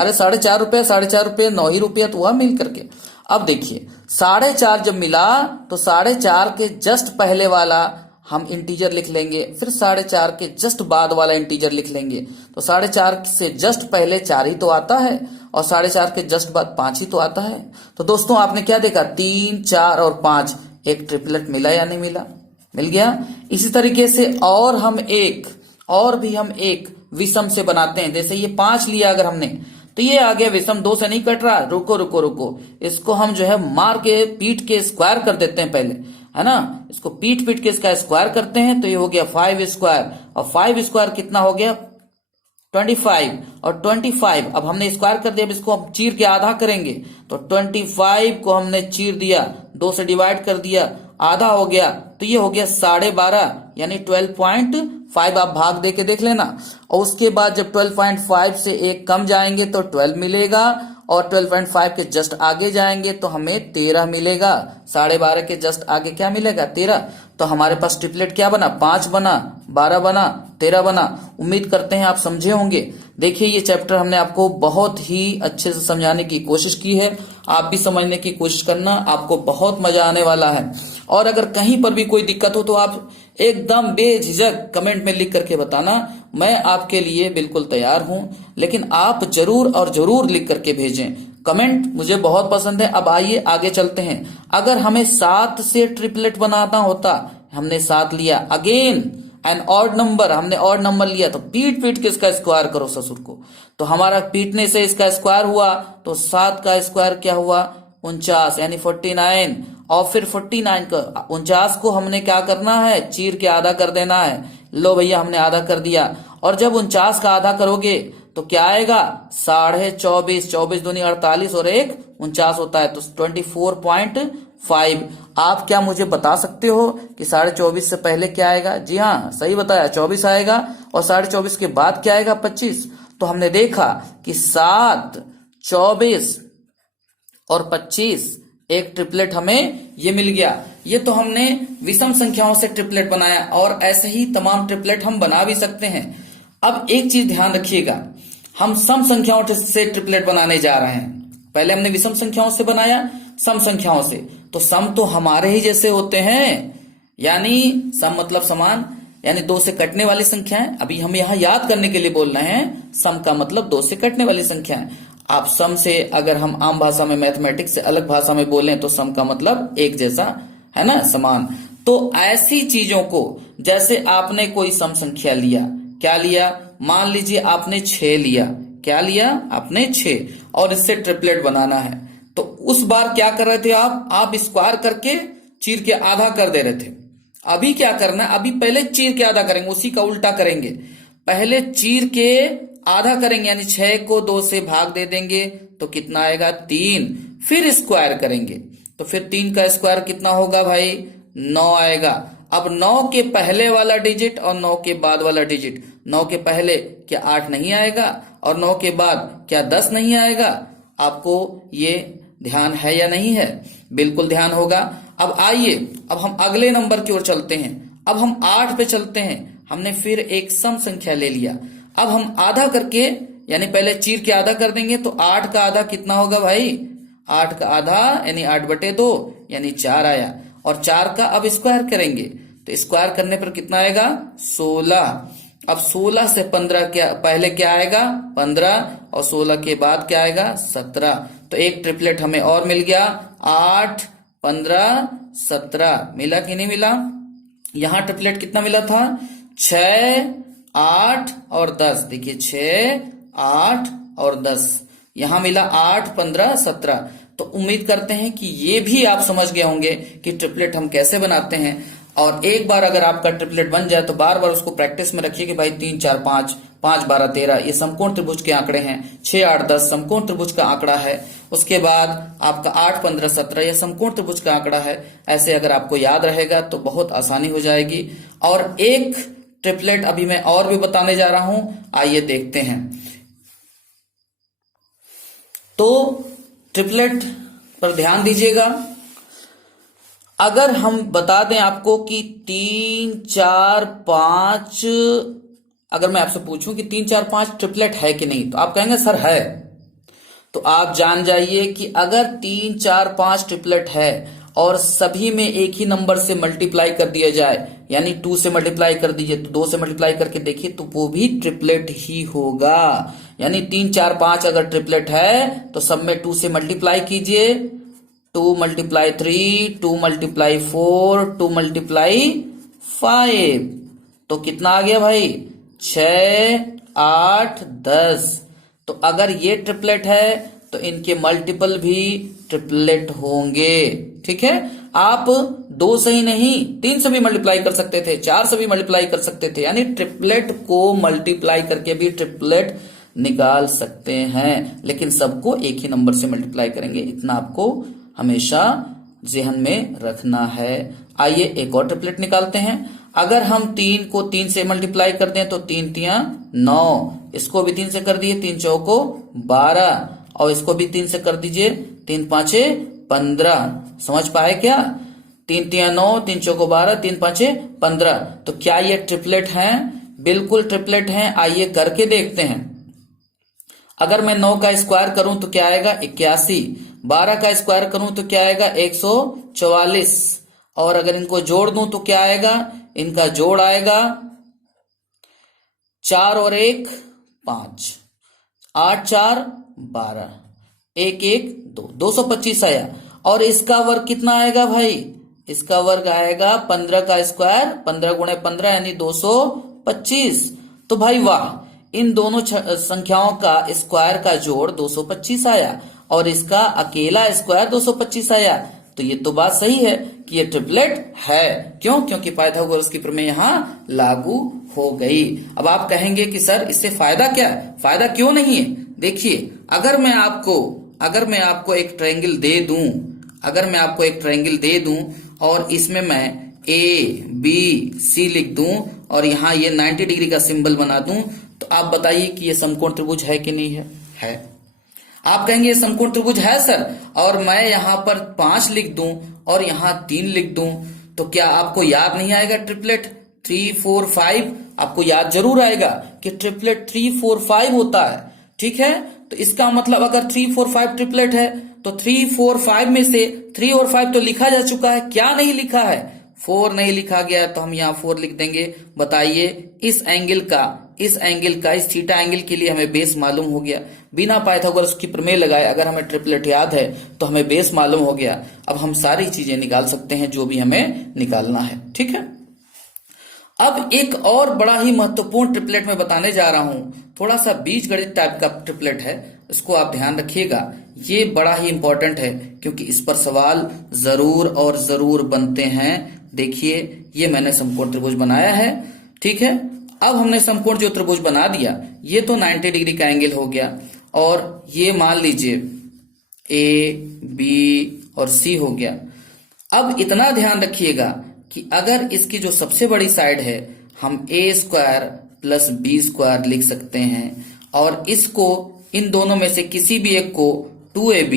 अरे 4.5 रुपए, 4.5 रुपए, 9 ही रुपया तो हुआ मिल करके। अब देखिए, 4.5 जब मिला तो 4.5 के जस्ट पहले वाला हम इंटीजर लिख लेंगे, फिर 4.5 के जस्ट बाद वाला इंटीजर लिख लेंगे। तो 4.5 से जस्ट पहले 4 ही तो आता है और 4.5 के जस्ट बाद 5 ही तो आता है। तो दोस्तों आपने क्या देखा? 3 4 और 5, एक ट्रिपलेट मिला या नहीं मिला? मिल गया। इसी तरीके से और भी हम एक विषम से बनाते हैं। जैसे ये 5 लिया अगर हमने, तो ये आ गया विषम, 2 से नहीं कट रहा। रुको रुको रुको, इसको हम जो है मार के पीट के स्क्वायर कर देते हैं पहले, है ना। इसको पीट पीट के इसका स्क्वायर करते हैं, तो ये हो गया 5 स्क्वायर। और 5 स्क्वायर कितना हो गया? 25। और 25 अब हमने स्क्वायर कर दिया, अब इसको हम चीर के आधा करेंगे। तो 25 को हमने चीर दिया, 2 से डिवाइड कर दिया, आधा हो गया, तो ये हो गया 12.5, यानी 12.5। आप भाग दे के देख लेना। और उसके बाद जब 12.5 से एक कम जाएंगे तो 12 मिलेगा, और 12.5 के जस्ट आगे जाएंगे तो हमें 13 मिलेगा। 12.5 के जस्ट आगे क्या मिलेगा? 13। तो हमारे पास ट्रिपलेट क्या बना? 5 बना, 12 बना, 13 बना। उम्मीद करते हैं आप समझे होंगे। देखिए, ये चैप्टर हमने आपको बहुत ही अच्छे से समझाने की कोशिश की है, आप भी समझने की कोशिश करना, आपको बहुत मजा आने वाला है। और अगर कहीं पर भी कोई दिक्कत हो तो आप एकदम बेझिझक कमेंट में लिख करके बताना, मैं आपके लिए बिल्कुल तैयार हूं। लेकिन आप जरूर और जरूर लिख करके भेजें, कमेंट मुझे बहुत पसंद है। अब आइए आगे चलते हैं। अगर हमें 7 से ट्रिपलेट बनाना होता, हमने 7 लिया, अगेन एन ऑड नंबर, हमने ऑड नंबर लिया, तो पीट पीट के इसका स्क्वायर करो ससुर को। तो हमारा पीटने से इसका स्क्वायर हुआ, तो 7 का स्क्वायर क्या हुआ? 49, यानी 49। और फिर 49 का 49 को हमने क्या करना है? चीर के आधा कर देना है। लो भैया, हमने आधा कर दिया। और जब 49 का आधा करोगे तो क्या आएगा? 24.5, 24 दूनी 48 और 1 49 होता है, तो 24.5। आप क्या मुझे बता सकते हो कि 24.5 से पहले क्या आएगा? जी हाँ, सही बताया, 24 आएगा। और 24.5 के बाद क्या आएगा? 25। तो हमने देखा कि 7, 24 और 25 एक ट्रिपलेट हमें ये मिल गया। ये तो हमने विषम संख्याओं से ट्रिपलेट बनाया, और ऐसे ही तमाम ट्रिपलेट हम बना भी सकते हैं। अब एक चीज ध्यान रखिएगा, हम सम संख्याओं से ट्रिपलेट बनाने जा रहे हैं। पहले हमने विषम संख्याओं से बनाया, सम संख्याओं से। तो सम तो हमारे ही जैसे होते हैं, यानी सम मतलब समान, यानी 2 से कटने वाली संख्याएं। अभी हम यहाँ याद करने के लिए बोल रहे हैं, सम का मतलब 2 से कटने वाली संख्याएं। आप सम से, अगर हम आम भाषा में मैथमेटिक्स से अलग भाषा में बोलें तो सम का मतलब एक जैसा, है ना, समान। तो ऐसी चीजों को, जैसे आपने कोई सम संख्या लिया, क्या लिया, मान लीजिए आपने 6 लिया, क्या लिया आपने 6, और इससे ट्रिपलेट बनाना है। तो उस बार क्या कर रहे थे आप स्क्वायर करके चीर के आधा कर दे रहे थे। अभी क्या करना है, अभी पहले चीर के आधा करेंगे, उसी का उल्टा करेंगे। पहले चीर के आधा करेंगे, यानी 6 को 2 से भाग दे देंगे तो कितना आएगा 3, फिर स्क्वायर करेंगे तो फिर 3 का स्क्वायर कितना होगा भाई 9 आएगा। अब 9 के पहले वाला डिजिट और 9 के बाद वाला डिजिट, 9 के पहले क्या 8 नहीं आएगा और 9 के बाद क्या 10 नहीं आएगा? आपको ये ध्यान है या नहीं है? बिल्कुल ध्यान होगा। अब आइए, अब हम अगले नंबर की ओर चलते हैं। अब हम 8 पे चलते हैं। हमने फिर एक सम संख्या ले लिया। अब हम आधा करके, यानी पहले चीर के आधा कर देंगे तो 8 का आधा कितना होगा भाई, 8 का आधा यानी 8/2 यानी 4 आया। और 4 का अब स्क्वायर करेंगे तो स्क्वायर करने पर कितना आएगा 16। अब 16 से 15 क्या पहले क्या आएगा 15 और 16 के बाद क्या आएगा 17। तो एक ट्रिपलेट हमें और मिल गया, 8, 15, 17 मिला कि नहीं मिला? यहां ट्रिपलेट कितना मिला था 6, 8 और 10। देखिए 6, 8 और 10 यहां मिला 8, 15, 17। तो उम्मीद करते हैं कि ये भी आप समझ गए होंगे कि ट्रिपलेट हम कैसे बनाते हैं। और एक बार अगर आपका ट्रिपलेट बन जाए तो बार बार उसको प्रैक्टिस में रखिए कि भाई 3, 4, 5, 5, 12, 13 ये समकोण त्रिभुज के आंकड़े हैं। 6, 8, 10 समकोण त्रिभुज का आंकड़ा है। उसके बाद आपका 8, 15, 17 यह समकोण त्रिभुज का आंकड़ा है। ऐसे अगर आपको याद रहेगा तो बहुत आसानी हो जाएगी। और एक ट्रिपलेट अभी मैं और भी बताने जा रहा हूं, आइए देखते हैं। तो ट्रिपलेट पर ध्यान दीजिएगा। अगर हम बता दें आपको कि 3, 4, 5, अगर मैं आपसे पूछूं कि 3, 4, 5 ट्रिपलेट है कि नहीं, तो आप कहेंगे सर है। तो आप जान जाइए कि अगर 3, 4, 5 ट्रिपलेट है और सभी में एक ही नंबर से मल्टीप्लाई कर दिया जाए, यानी 2 से मल्टीप्लाई कर दीजिए तो 2 से मल्टीप्लाई करके देखिए तो वो भी ट्रिपलेट ही होगा। यानी 3, 4, 5 अगर ट्रिपलेट है तो सब में 2 से मल्टीप्लाई कीजिए, 2 × 3, 2 × 4, 2 × 5 तो कितना आ गया भाई 6, 8, 10। तो अगर ये ट्रिपलेट है तो इनके मल्टीपल भी ट्रिपलेट होंगे। ठीक है, आप 2 से ही नहीं 3 से भी मल्टीप्लाई कर सकते थे, 4 से भी मल्टीप्लाई कर सकते थे, यानी ट्रिपलेट को मल्टीप्लाई करके भी ट्रिपलेट निकाल सकते हैं। लेकिन सबको एक ही नंबर से मल्टीप्लाई करेंगे, इतना आपको हमेशा ज़हन में रखना है। आइए एक और ट्रिपलेट निकालते हैं। अगर हम 3 को 3 से मल्टीप्लाई कर दें तो 3 × 9, इसको भी 3 से कर दिए, 3 × 4 = 12 और इसको भी 3 से कर दीजिए, 3 × 5 = 15। समझ पाए क्या? 3 × 9, 3 × 4 = 12, 3 × 5 = 15। तो क्या ये ट्रिपलेट हैं? बिल्कुल ट्रिपलेट हैं। आइए करके देखते हैं। अगर मैं 9 का स्क्वायर करूं तो क्या आएगा 81, 12 का स्क्वायर करूं तो क्या आएगा 144 और अगर इनको जोड़ दूं तो क्या आएगा, इनका जोड़ आएगा 4 और 1 5, 8, 4, 12, 1, 1, 2, 225 आया। और इसका वर्ग कितना आएगा भाई? इसका वर्ग आएगा 15 का स्क्वायर, 15 × 15 यानी 225। तो भाई वाह, इन दोनों संख्याओं का स्क्वायर का जोड़ 225 आया और इसका अकेला स्क्वायर 225 आया। तो ये तो बात सही है कि ये ट्रिपलेट है। क्यों? क्योंकि पाइथागोरस की प्रमेय यहां लागू हो गई। अब आप कहेंगे कि सर इससे फायदा क्या है? फायदा क्यों नहीं है? देखिए, अगर मैं आपको एक ट्रायंगल दे दूं, अगर मैं आपको एक ट्रायंगल दे दूं और इसमें मैं ABC लिख दूं और यहाँ ये 90 डिग्री का सिंबल बना दूं, तो आप बताइए कि ये समकोण त्रिभुज है कि नहीं है? है। आप कहेंगे ये समकोण त्रिभुज है सर, और मैं यहाँ पर 5 लिख दूं और यहाँ 3 लिख दूं, तो क्या आपको याद नहीं आएगा ट्रिपलेट 3, 4, 5? आपको याद जरूर आएगा कि ट्रिपलेट 3, 4, 5 होता है। ठीक है, तो इसका मतलब अगर 3, 4, 5 ट्रिपलेट है तो 3, 4, 5 में से 3 और 5 तो लिखा जा चुका है। क्या नहीं लिखा है? 4 नहीं लिखा गया तो हम यहाँ 4 लिख देंगे। बताइए इस एंगल का इस थीटा एंगल के लिए हमें बेस मालूम हो गया। बिना पाइथागोरस की प्रमेय लगाए अगर हमें ट्रिपलेट याद है तो हमें बेस मालूम हो गया। अब हम सारी चीजें निकाल सकते हैं जो भी हमें निकालना है। ठीक है, अब एक और बड़ा ही महत्वपूर्ण ट्रिपलेट मैं बताने जा रहा हूं। थोड़ा सा बीजगणित टाइप का ट्रिपलेट है, इसको आप ध्यान रखिएगा। ये बड़ा ही इंपॉर्टेंट है क्योंकि इस पर सवाल जरूर और जरूर बनते हैं। देखिए ये मैंने समकोण त्रिभुज बनाया है। ठीक है, अब हमने समकोण जो त्रिभुज बना दिया, ये तो 90 डिग्री का एंगल हो गया और ये मान लीजिए ए बी और सी हो गया। अब इतना ध्यान रखिएगा कि अगर इसकी जो सबसे बड़ी साइड है हम ए स्क्वायर प्लस बी स्क्वायर लिख सकते हैं और इसको इन दोनों में से किसी भी एक को 2ab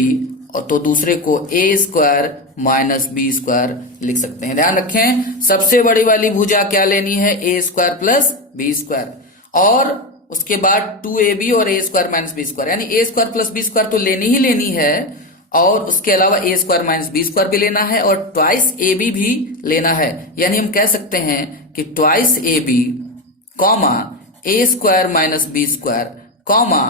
और तो दूसरे को ए स्क्वायर माइनस बी स्क्वायर लिख सकते हैं। ध्यान रखें सबसे बड़ी वाली भुजा क्या लेनी है, ए स्क्वायर प्लस बी स्क्वायर, और उसके बाद 2ab और ए स्क्वायर माइनस बी स्क्वायर, यानी ए स्क्वायर प्लस बी स्क्वायर तो लेनी ही लेनी है और उसके अलावा ए स्क्वायर माइनस बी स्क्वायर भी लेना है और ट्वाइस ए बी भी लेना है। यानी हम कह सकते हैं कि twice A B comma A square minus B square comma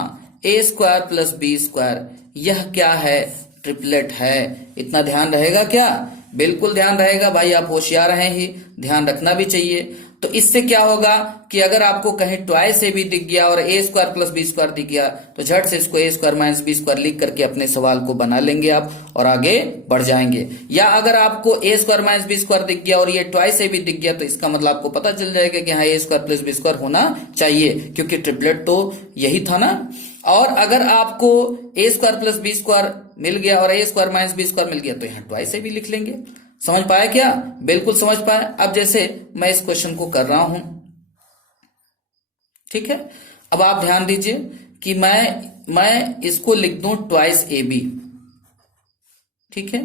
A square plus B square, यह क्या है, ट्रिपलेट है। इतना ध्यान रहेगा क्या? बिल्कुल ध्यान रहेगा भाई, आप होशियार हैं ही, ध्यान रखना भी चाहिए। तो इससे क्या होगा कि अगर आपको कहीं ट्वाइस ए बी दिख गया और ए स्क्वायर प्लस बी स्क्वायर दिख गया तो झट से इसको ए स्क्वायर माइनस बी स्क्वायर लिख करके अपने सवाल को बना लेंगे आप और आगे बढ़ जाएंगे। या अगर आपको ए स्क्वायर माइनस बी स्क्वायर दिख गया और ये ट्वाइस ए बी दिख गया तो इसका मतलब आपको पता चल जाएगा कि हाँ ए स्क्वायर प्लस बी स्क्वायर होना चाहिए क्योंकि ट्रिपलेट तो यही था ना। और अगर आपको ए स्क्वायर प्लस बी स्क्वायर मिल गया और ए स्क्वायर माइनस बी स्क्वायर मिल गया तो यहाँ ट्वाइस ए बी लिख लेंगे। समझ पाए क्या? बिल्कुल समझ पाए। अब जैसे मैं इस क्वेश्चन को कर रहा हूं, ठीक है, अब आप ध्यान दीजिए कि मैं इसको लिख दूं ट्वाइस ए बी। ठीक है,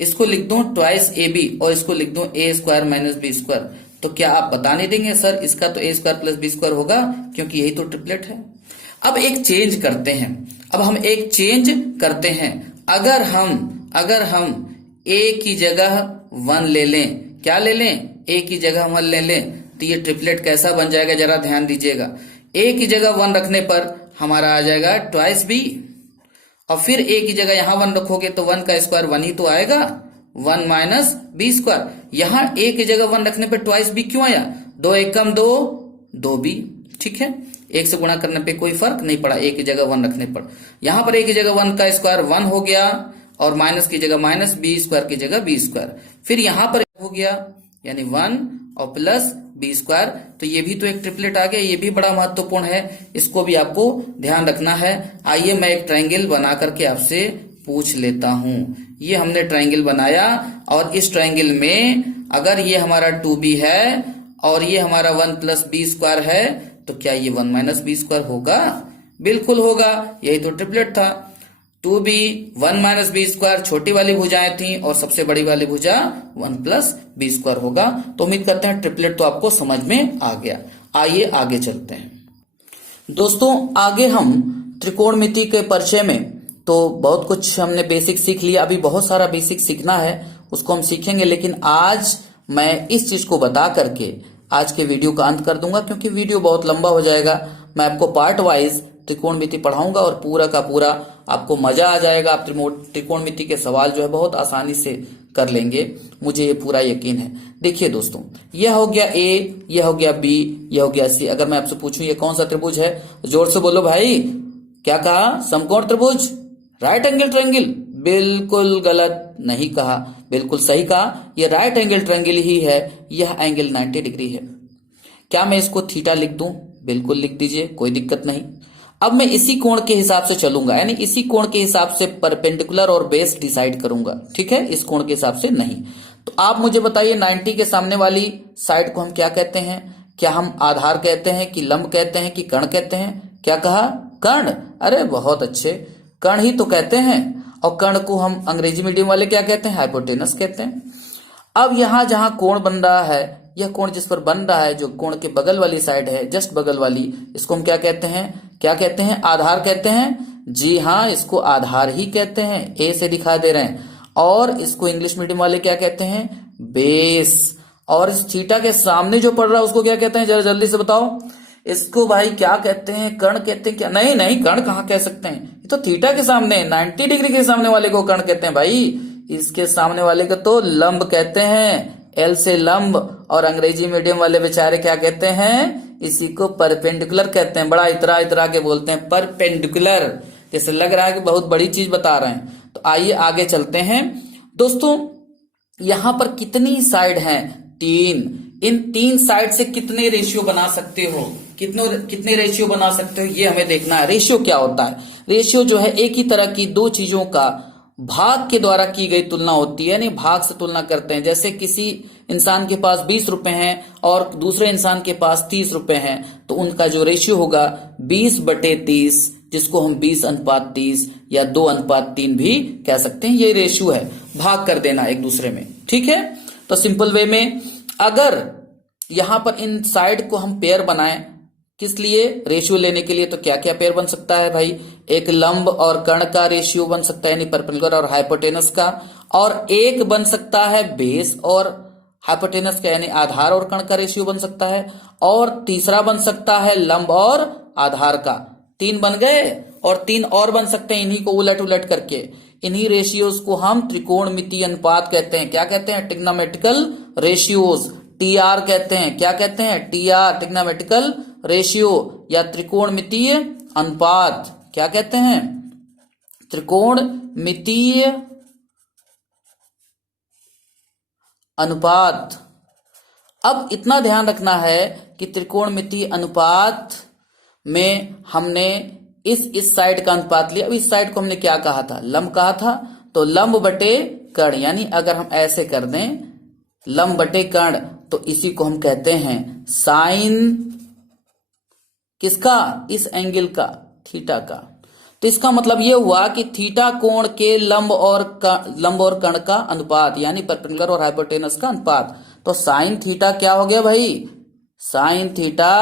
इसको लिख दूं ट्वाइस ए बी और इसको लिख दूं ए स्क्वायर माइनस बी स्क्वायर। तो क्या आप बता नहीं देंगे सर इसका तो ए स्क्वायर प्लस बी स्क्वायर होगा क्योंकि यही तो ट्रिपलेट है। अब एक चेंज करते हैं, अब हम एक चेंज करते हैं। अगर हम ए की जगह 1 ले लें, क्या ले लें, ए की जगह 1 ले लें, तो ये ट्रिपलेट कैसा बन जाएगा जरा ध्यान दीजिएगा। ए की जगह 1 रखने पर हमारा आ जाएगा ट्वाइस बी और फिर ए की जगह यहां 1 रखोगे तो 1 का स्क्वायर 1 ही तो आएगा, 1 माइनस बी स्क्वायर। यहां ए की जगह 1 रखने पर ट्वाइस बी क्यों आया, 2 एकम 2, 2 बी। ठीक है, एक से गुणा करने पे कोई फर्क नहीं पड़ा ए की जगह 1 रखने पर। यहां पर ए की जगह 1 का स्क्वायर 1 हो गया और माइनस की जगह माइनस, बी स्क्वायर की जगह बी स्क्वायर, फिर यहां पर हो गया यानी 1 और प्लस बी स्क्वायर। तो ये भी तो एक ट्रिपलेट आ गया, ये भी बड़ा महत्वपूर्ण है, इसको भी आपको ध्यान रखना है। आइए मैं एक ट्रायंगल बना करके आपसे पूछ लेता हूं। ये हमने ट्रायंगल बनाया और इस ट्रायंगल में अगर ये हमारा 2b है और ये हमारा 1 प्लस बी स्क्वायर है तो क्या ये 1 माइनस बी स्क्वायर होगा? बिल्कुल होगा, यही तो ट्रिपलेट था। 2b 1 माइनस बी स्क्वायर छोटी वाली भुजाएं थी और सबसे बड़ी वाली भुजा 1 प्लस बी स्क्वायर होगा। तो उम्मीद करते हैं ट्रिपलेट तो आपको समझ में आ गया। आइए आगे चलते हैं दोस्तों। आगे हम त्रिकोणमिति के परिचय में तो बहुत कुछ हमने बेसिक सीख लिया, अभी बहुत सारा बेसिक सीखना है, उसको हम सीखेंगे। लेकिन आज मैं इस चीज को बता करके आज के वीडियो का अंत कर दूंगा क्योंकि वीडियो बहुत लंबा हो जाएगा। मैं आपको पार्ट वाइज त्रिकोणमिति पढ़ाऊंगा और पूरा का पूरा आपको मजा आ जाएगा। आप त्रिकोणमिति के सवाल जो है बहुत आसानी से कर लेंगे, मुझे ये पूरा यकीन है। देखिए दोस्तों, यह हो गया ए, यह हो गया बी, यह हो गया सी। अगर मैं आपसे पूछूं ये कौन सा त्रिभुज है, जोर से बोलो भाई। क्या कहा? समकोण त्रिभुज, राइट एंगल ट्रायंगल। बिल्कुल गलत नहीं कहा, बिल्कुल सही कहा, यह राइट एंगल ट्रायंगल ही है। यह एंगल 90 डिग्री है। क्या मैं इसको थीटा लिख दूं? बिल्कुल लिख दीजिए, कोई दिक्कत नहीं। अब मैं इसी कोण के हिसाब से चलूंगा, यानी इसी कोण के हिसाब से परपेंडिकुलर और बेस डिसाइड करूंगा। ठीक है, इस कोण के हिसाब से नहीं। तो आप मुझे बताइए 90 के सामने वाली साइड को हम क्या कहते हैं? क्या हम आधार कहते हैं कि लंब कहते हैं कि कर्ण कहते हैं? क्या कहा? कर्ण। अरे बहुत अच्छे, कर्ण ही तो कहते हैं। और कर्ण को हम अंग्रेजी मीडियम वाले क्या कहते हैं? हाइपोटेनस कहते हैं। अब यहां जहां कोण बन रहा है, यह कोण जिस पर बन रहा है, जो कोण के बगल वाली साइड है, जस्ट बगल वाली, इसको हम क्या कहते हैं? क्या कहते हैं? आधार कहते हैं। जी हाँ, इसको आधार ही कहते हैं, ए से दिखा दे रहे हैं। और इसको इंग्लिश मीडियम वाले क्या कहते हैं? बेस। और इस थीटा के सामने जो पड़ रहा है उसको क्या कहते हैं, जरा जल्दी से बताओ। इसको भाई क्या कहते हैं, कर्ण कहते हैं क्या? नहीं नहीं, कर्ण कहाँ कह सकते हैं, ये तो थीटा के सामने 90 डिग्री के सामने वाले को कर्ण कहते हैं भाई। इसके सामने वाले को तो लंब कहते हैं, एल से लंब। और अंग्रेजी मीडियम वाले बेचारे क्या कहते हैं, इसी को परपेंडिकुलर कहते हैं। बड़ा इतरा इतरा के बोलते हैं परपेंडिकुलर, जैसे लग रहा है कि बहुत बड़ी चीज बता रहे हैं। तो आइए आगे चलते हैं दोस्तों। यहां पर कितनी साइड हैं, 3। इन 3 साइड से कितने रेशियो बना सकते हो, कितने रेशियो बना सकते हो, ये हमें देखना है। रेशियो क्या होता है? रेशियो जो है एक ही तरह की दो चीजों का भाग के द्वारा की गई तुलना होती है, यानी भाग से तुलना करते हैं। जैसे किसी इंसान के पास 20 रुपए हैं और दूसरे इंसान के पास 30 रुपए हैं, तो उनका जो रेशियो होगा 20/30, जिसको हम 20:30 या 2:3 भी कह सकते हैं। ये रेशियो है, भाग कर देना एक दूसरे में, ठीक है। तो सिंपल वे में अगर यहां पर इन साइड को हम पेयर बनाएं, किस लिए, रेशियो लेने के लिए, तो क्या क्या पेयर बन सकता है भाई? एक लंब और कर्ण का रेशियो बन सकता है, यानी परपेंडिकुलर और हाइपोटेनस का। और एक बन सकता है बेस और हाइपोटेनस का, यानी आधार और कर्ण का रेशियो बन सकता है। और तीसरा बन सकता है लंब और आधार का। 3 बन गए, और 3 और बन सकते हैं इन्हीं को उलट उलट करके। इन्हीं रेशियोज को हम त्रिकोणमितीय अनुपात कहते हैं। क्या कहते हैं? ट्रिग्नोमेट्रिकल रेशियोज, टीआर कहते हैं। क्या कहते हैं? टीआर, ट्रिग्नोमेट्रिकल रेशियो या त्रिकोणमितीय अनुपात। क्या कहते हैं? त्रिकोणमितीय अनुपात। अब इतना ध्यान रखना है कि त्रिकोणमितीय अनुपात में हमने इस साइड का अनुपात लिया। अब इस साइड को हमने क्या कहा था? लंब कहा था। तो लंब बटे कर्ण, यानी अगर हम ऐसे कर दें लंब बटे कर्ण, तो इसी को हम कहते हैं साइन किसका? इस एंगल का, थीटा का। तो इसका मतलब यह हुआ कि थीटा कोण के लंब और कर्ण का अनुपात, यानी परपेंडिकुलर और हाइपोटेनस का अनुपात। तो साइन थीटा क्या हो गया भाई? साइन थीटा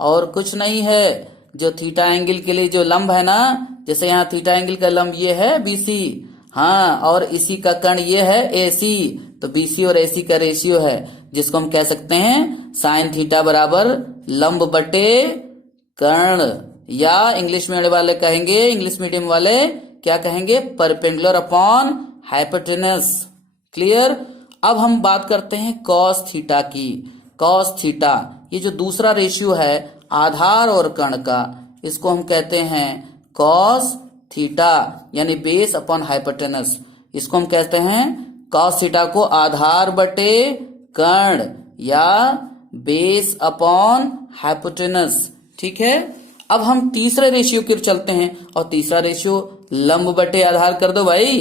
और कुछ नहीं है, जो थीटा एंगल के लिए जो लंब है ना, जैसे यहाँ थीटा एंगल का लंब ये है बीसी, हाँ, और इसी का कर्ण ये है एसी। तो बीसी और एसी का रेशियो है, जिसको हम कह सकते हैं साइन थीटा बराबर लंब बटे कर्ण, या इंग्लिश मीडियम वाले कहेंगे, इंग्लिश मीडियम वाले क्या कहेंगे? Perpendicular upon hypotenuse. क्लियर? अब हम बात करते हैं कॉस थीटा की। कॉस थीटा, ये जो दूसरा रेशियो है आधार और कर्ण का, इसको हम कहते हैं कॉस थीटा, यानी बेस अपॉन हाइपोटेनस। इसको हम कहते हैं कॉस थीटा को आधार बटे कर्ण या बेस अपॉन हाइपोटेनस, ठीक है। अब हम तीसरे रेशियो की ओर चलते हैं, और तीसरा रेशियो लंब बटे आधार कर दो भाई,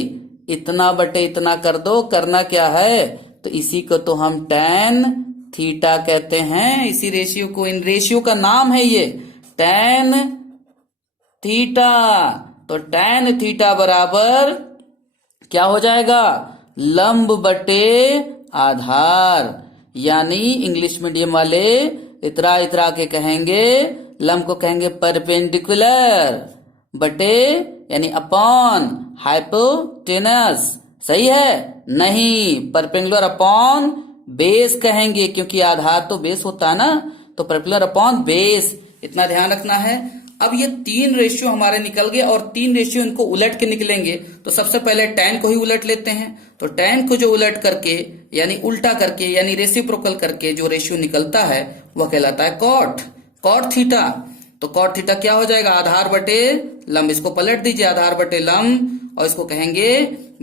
इतना बटे इतना कर दो। करना क्या है? तो इसी को तो हम टैन थीटा कहते हैं। इसी रेशियो को, इन रेशियो का नाम है ये टैन थीटा। तो टैन थीटा बराबर क्या हो जाएगा? लंब बटे आधार, यानी इंग्लिश मीडियम वाले इतरा इतरा के कहेंगे, लंब को कहेंगे परपेंडिकुलर बटे यानी अपॉन हाइपोटेनस। सही है? नहीं, परपेंडिकुलर अपॉन बेस कहेंगे, क्योंकि आधार तो बेस होता है ना। तो परपेंडिकुलर अपॉन बेस, इतना ध्यान रखना है। अब ये 3 रेशियो हमारे निकल गए, और 3 रेशियो इनको उलट के निकलेंगे। तो सबसे पहले टैन को ही उलट लेते हैं। तो टैन को जो उलट करके, यानी उल्टा करके, यानी रेसिप्रोकल करके जो रेशियो निकलता है वह कहलाता है कॉट, कॉट थीटा। तो कॉट थीटा क्या हो जाएगा? आधार बटे लंब। इसको पलट दीजिए, आधार बटे लंब, और इसको कहेंगे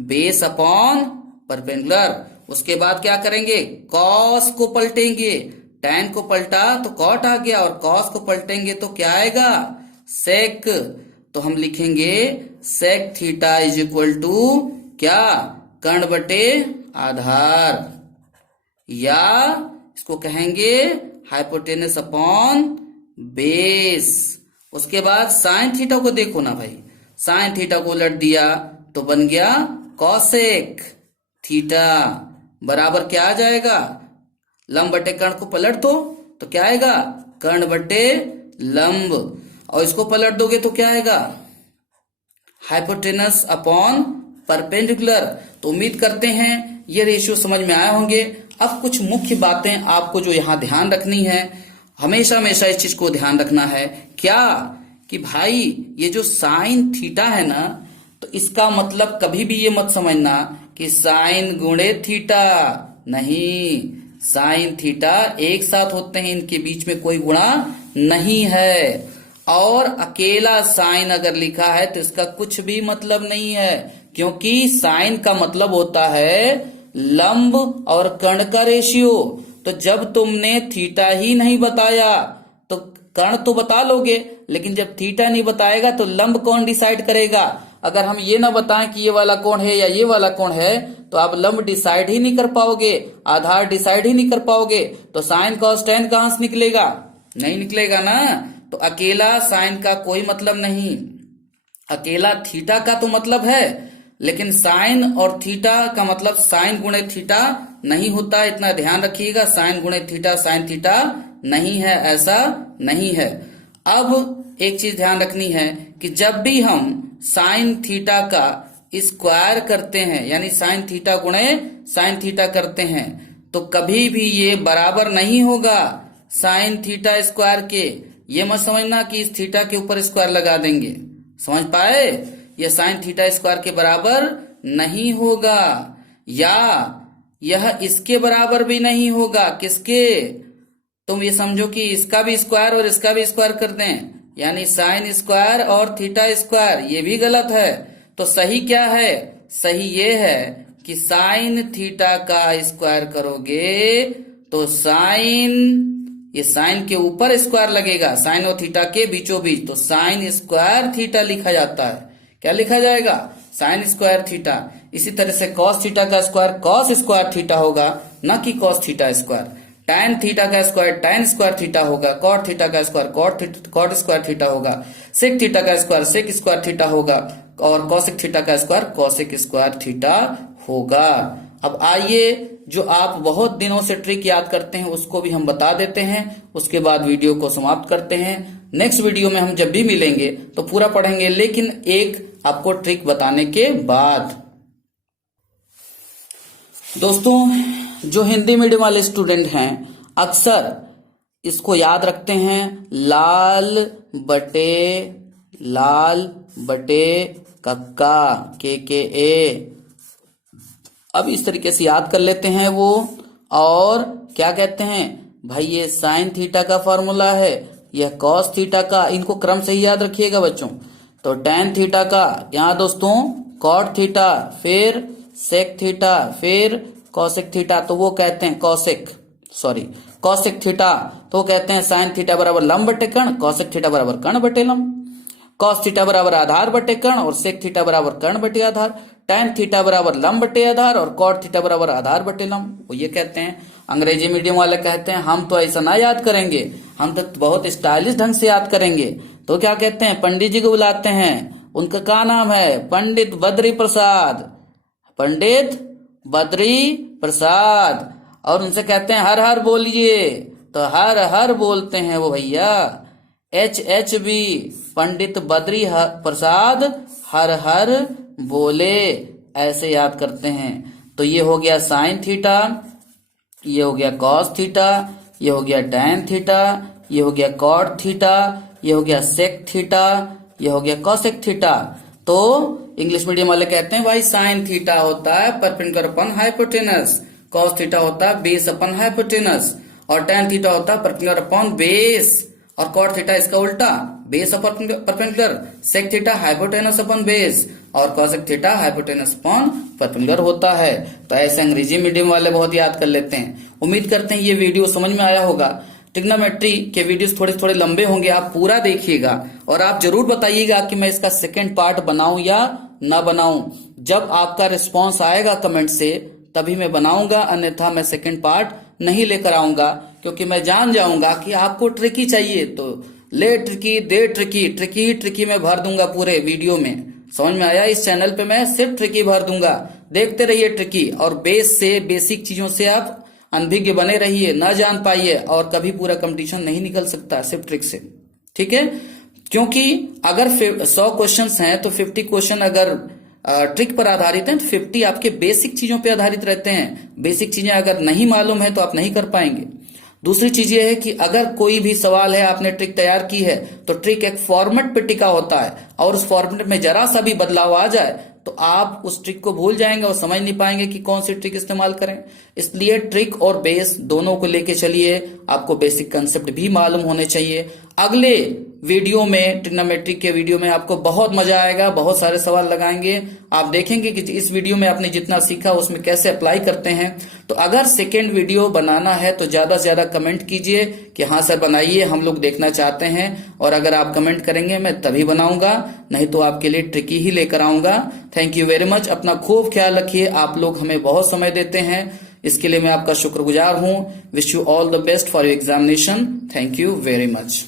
बेस अपॉन परपेंडिकुलर। उसके बाद क्या करेंगे? कॉस को पलटेंगे। टैन को पलटा तो कॉट आ गया, और कॉस को पलटेंगे तो क्या आएगा? सेक। तो हम लिखेंगे sec theta is equal to क्या? कर्ण बटे आधार, या इसको कहेंगे हाइपोटेनस अपॉन बेस। उसके बाद साइन थीटा को देखो ना भाई, साइन थीटा को उलट दिया तो बन गया कॉसेक थीटा बराबर क्या आ जाएगा? लंब बटे कर्ण को पलट दो तो क्या आएगा? कर्ण बटे लंब, और इसको पलट दोगे तो क्या आएगा? Hypotenuse upon perpendicular. तो उम्मीद करते हैं ये रेशियो समझ में आए होंगे। अब कुछ मुख्य बातें आपको जो यहाँ ध्यान रखनी है, हमेशा हमेशा इस चीज को ध्यान रखना है, क्या कि भाई ये जो साइन थीटा है ना, तो इसका मतलब कभी भी ये मत समझना कि साइन गुणे थीटा, नहीं, साइन थीटा एक साथ होते हैं, इनके बीच में कोई गुणा नहीं है। और अकेला साइन अगर लिखा है तो इसका कुछ भी मतलब नहीं है, क्योंकि साइन का मतलब होता है लंब और कर्ण का रेशियो। तो जब तुमने थीटा ही नहीं बताया तो कर्ण तो बता लोगे, लेकिन जब थीटा नहीं बताएगा तो लंब कौन डिसाइड करेगा? अगर हम ये ना बताएं कि ये वाला कौन है या ये वाला कौन है, तो आप लंब डिसाइड ही नहीं कर पाओगे, आधार डिसाइड ही नहीं कर पाओगे, तो साइन कॉस टेन कहां से निकलेगा? नहीं निकलेगा ना। तो अकेला साइन का कोई मतलब नहीं, अकेला थीटा का तो मतलब है, लेकिन साइन और थीटा का मतलब साइन गुणे थीटा नहीं होता, इतना ध्यान रखिएगा। साइन गुणे थीटा साइन थीटा नहीं है, ऐसा नहीं है। अब एक चीज ध्यान रखनी है कि जब भी हम साइन थीटा का स्क्वायर करते हैं, यानी साइन थीटा गुणे साइन थीटा करते हैं, तो कभी भी ये बराबर नहीं होगा साइन थीटा स्क्वायर के। ये मत समझना कि इस थीटा के ऊपर स्क्वायर लगा देंगे, समझ पाए? यह साइन थीटा स्क्वायर के बराबर नहीं होगा, या यह इसके बराबर भी नहीं होगा। किसके? तुम ये समझो कि इसका भी स्क्वायर और इसका भी स्क्वायर कर दें, यानी साइन स्क्वायर और थीटा स्क्वायर, ये भी गलत है। तो सही क्या है? सही ये है कि साइन थीटा का स्क्वायर करोगे तो साइन, ये साइन के ऊपर स्क्वायर लगेगा, साइन और थीटा के बीचों बीच, तो साइन स्क्वायर थीटा लिखा जाता है। क्या लिखा जाएगा? Sine square theta. इसी तरह से कॉस थीटा का स्क्वायर कॉस स्क्वायर थीटा होगा, न कि cos theta square. Tan theta का स्क्वायर टैन स्क्वायर थीटा होगा, कॉट थीटा का स्क्वायर कॉट स्क्वायर थीटा होगा, सेक थीटा का स्क्वायर सेक स्क्वायर थीटा होगा, और कॉसेक थीटा का स्क्वायर कॉसेक स्क्वायर थीटा होगा। अब आइए, जो आप बहुत दिनों से ट्रिक याद करते हैं उसको भी हम बता देते हैं, उसके बाद वीडियो को समाप्त करते हैं। नेक्स्ट वीडियो में हम जब भी मिलेंगे तो पूरा पढ़ेंगे, लेकिन एक आपको ट्रिक बताने के बाद। दोस्तों, जो हिंदी मीडियम वाले स्टूडेंट हैं अक्सर इसको याद रखते हैं, लाल बटे कक्का के ए। अब इस तरीके से याद कर लेते हैं वो, और क्या कहते हैं भाई, ये साइन थीटा का फॉर्मूला है, यह कॉस थीटा का, इनको क्रम से ही याद रखिएगा बच्चों। तो टैन थीटा का यहाँ दोस्तों कॉट थीटा, फिर सेक थीटा, फिर कॉसेक थीटा, तो वो कहते हैं कॉसेक थीटा, तो कहते हैं साइन थीटा बराबर लंब बटे कर्ण, कॉसेक थीटा बराबर कर्ण बटे लंब, कॉस थीटा बराबर आधार बटे कर्ण और सेक थीटा बराबर कर्ण बटे आधार, टैन थीटा बराबर लंब बटे आधार और कॉट थीटा बराबर आधार बटे लंब। वो ये कहते हैं। अंग्रेजी मीडियम वाले कहते हैं हम तो ऐसा ना याद करेंगे, हम तो बहुत स्टाइलिश ढंग से याद करेंगे। तो क्या कहते हैं, पंडित जी को बुलाते हैं, उनका क्या नाम है? पंडित बद्री प्रसाद, पंडित बद्री प्रसाद, और उनसे कहते हैं हर हर बोलिए, तो हर हर बोलते हैं वो भैया, HHB, पंडित बद्री प्रसाद हर हर बोले, ऐसे याद करते हैं। तो ये हो गया साइन थीटा, ये हो गया कॉस थीटा, ये हो गया टैन थीटा, ये हो गया कॉट थीटा, ये हो गया सेक थीटा, ये हो गया कॉसेक थीटा। तो इंग्लिश मीडियम वाले कहते हैं भाई साइन थीटा होता है perpendicular upon hypotenuse, cos theta होता है बेस अपॉन हाइपोटेनस, और टैन थीटा होता है परपेंडिकुलर अपॉन बेस, और कॉट थीटा इसका उल्टा base upon perpendicular, sec theta hypotenuse upon base, और cosec theta hypotenuse upon perpendicular होता है। तो ऐसे अंग्रेजी मीडियम वाले बहुत याद कर लेते हैं। उम्मीद करते हैं ये वीडियो समझ में आया होगा। ट्रिग्नोमेट्री के वीडियोस थोड़े लंबे होंगे, आप पूरा देखिएगा और आप जरूर बताइएगा कि मैं इसका सेकंड पार्ट बनाऊं या ना बनाऊं। जब आपका रिस्पांस आएगा कमेंट से तभी मैं बनाऊंगा, अन्यथा मैं सेकंड पार्ट नहीं लेकर आऊंगा, क्योंकि मैं जान जाऊंगा कि आपको ट्रिकी चाहिए। तो ले ट्रिकी दे ट्रिकी, ट्रिकी ही ट्रिकी मैं भर दूंगा पूरे वीडियो में। समझ में आया? इस चैनल पे मैं सिर्फ ट्रिकी भर दूंगा, देखते रहिए ट्रिकी, और बेस से बेसिक चीजों से आप अनभिज्ञ बने रहिए, न जान पाइए, और कभी पूरा कंपटीशन नहीं निकल सकता सिर्फ ट्रिक से। ठीक है? क्योंकि अगर 100 क्वेश्चंस हैं तो 50 क्वेश्चन अगर ट्रिक पर आधारित हैं, तो 50 आपके बेसिक चीजों पे आधारित रहते हैं। बेसिक चीजें अगर नहीं मालूम है तो आप नहीं कर पाएंगे। दूसरी चीज ये है कि अगर कोई भी सवाल है, आपने ट्रिक तैयार की है, तो ट्रिक एक फॉर्मेट पे टिका होता है और उस फॉर्मेट में जरा सा भी बदलाव आ जाए तो आप उस ट्रिक को भूल जाएंगे और समझ नहीं पाएंगे कि कौन सी ट्रिक इस्तेमाल करें। इसलिए ट्रिक और बेस दोनों को लेके चलिए। आपको बेसिक कंसेप्ट भी मालूम होने चाहिए। अगले वीडियो में, ट्रिग्नोमेट्री के वीडियो में आपको बहुत मजा आएगा, बहुत सारे सवाल लगाएंगे। आप देखेंगे कि इस वीडियो में आपने जितना सीखा उसमें कैसे अप्लाई करते हैं। तो अगर सेकेंड वीडियो बनाना है तो ज्यादा से ज्यादा कमेंट कीजिए कि हाँ सर बनाइए, हम लोग देखना चाहते हैं। और अगर आप कमेंट करेंगे मैं तभी बनाऊंगा, नहीं तो आपके लिए ट्रिकी ही लेकर आऊंगा। Thank you very much. अपना खूब ख्याल रखिए। आप लोग हमें बहुत समय देते हैं, इसके लिए मैं आपका शुक्रगुजार हूं। Wish you all the best for your examination. Thank you very much.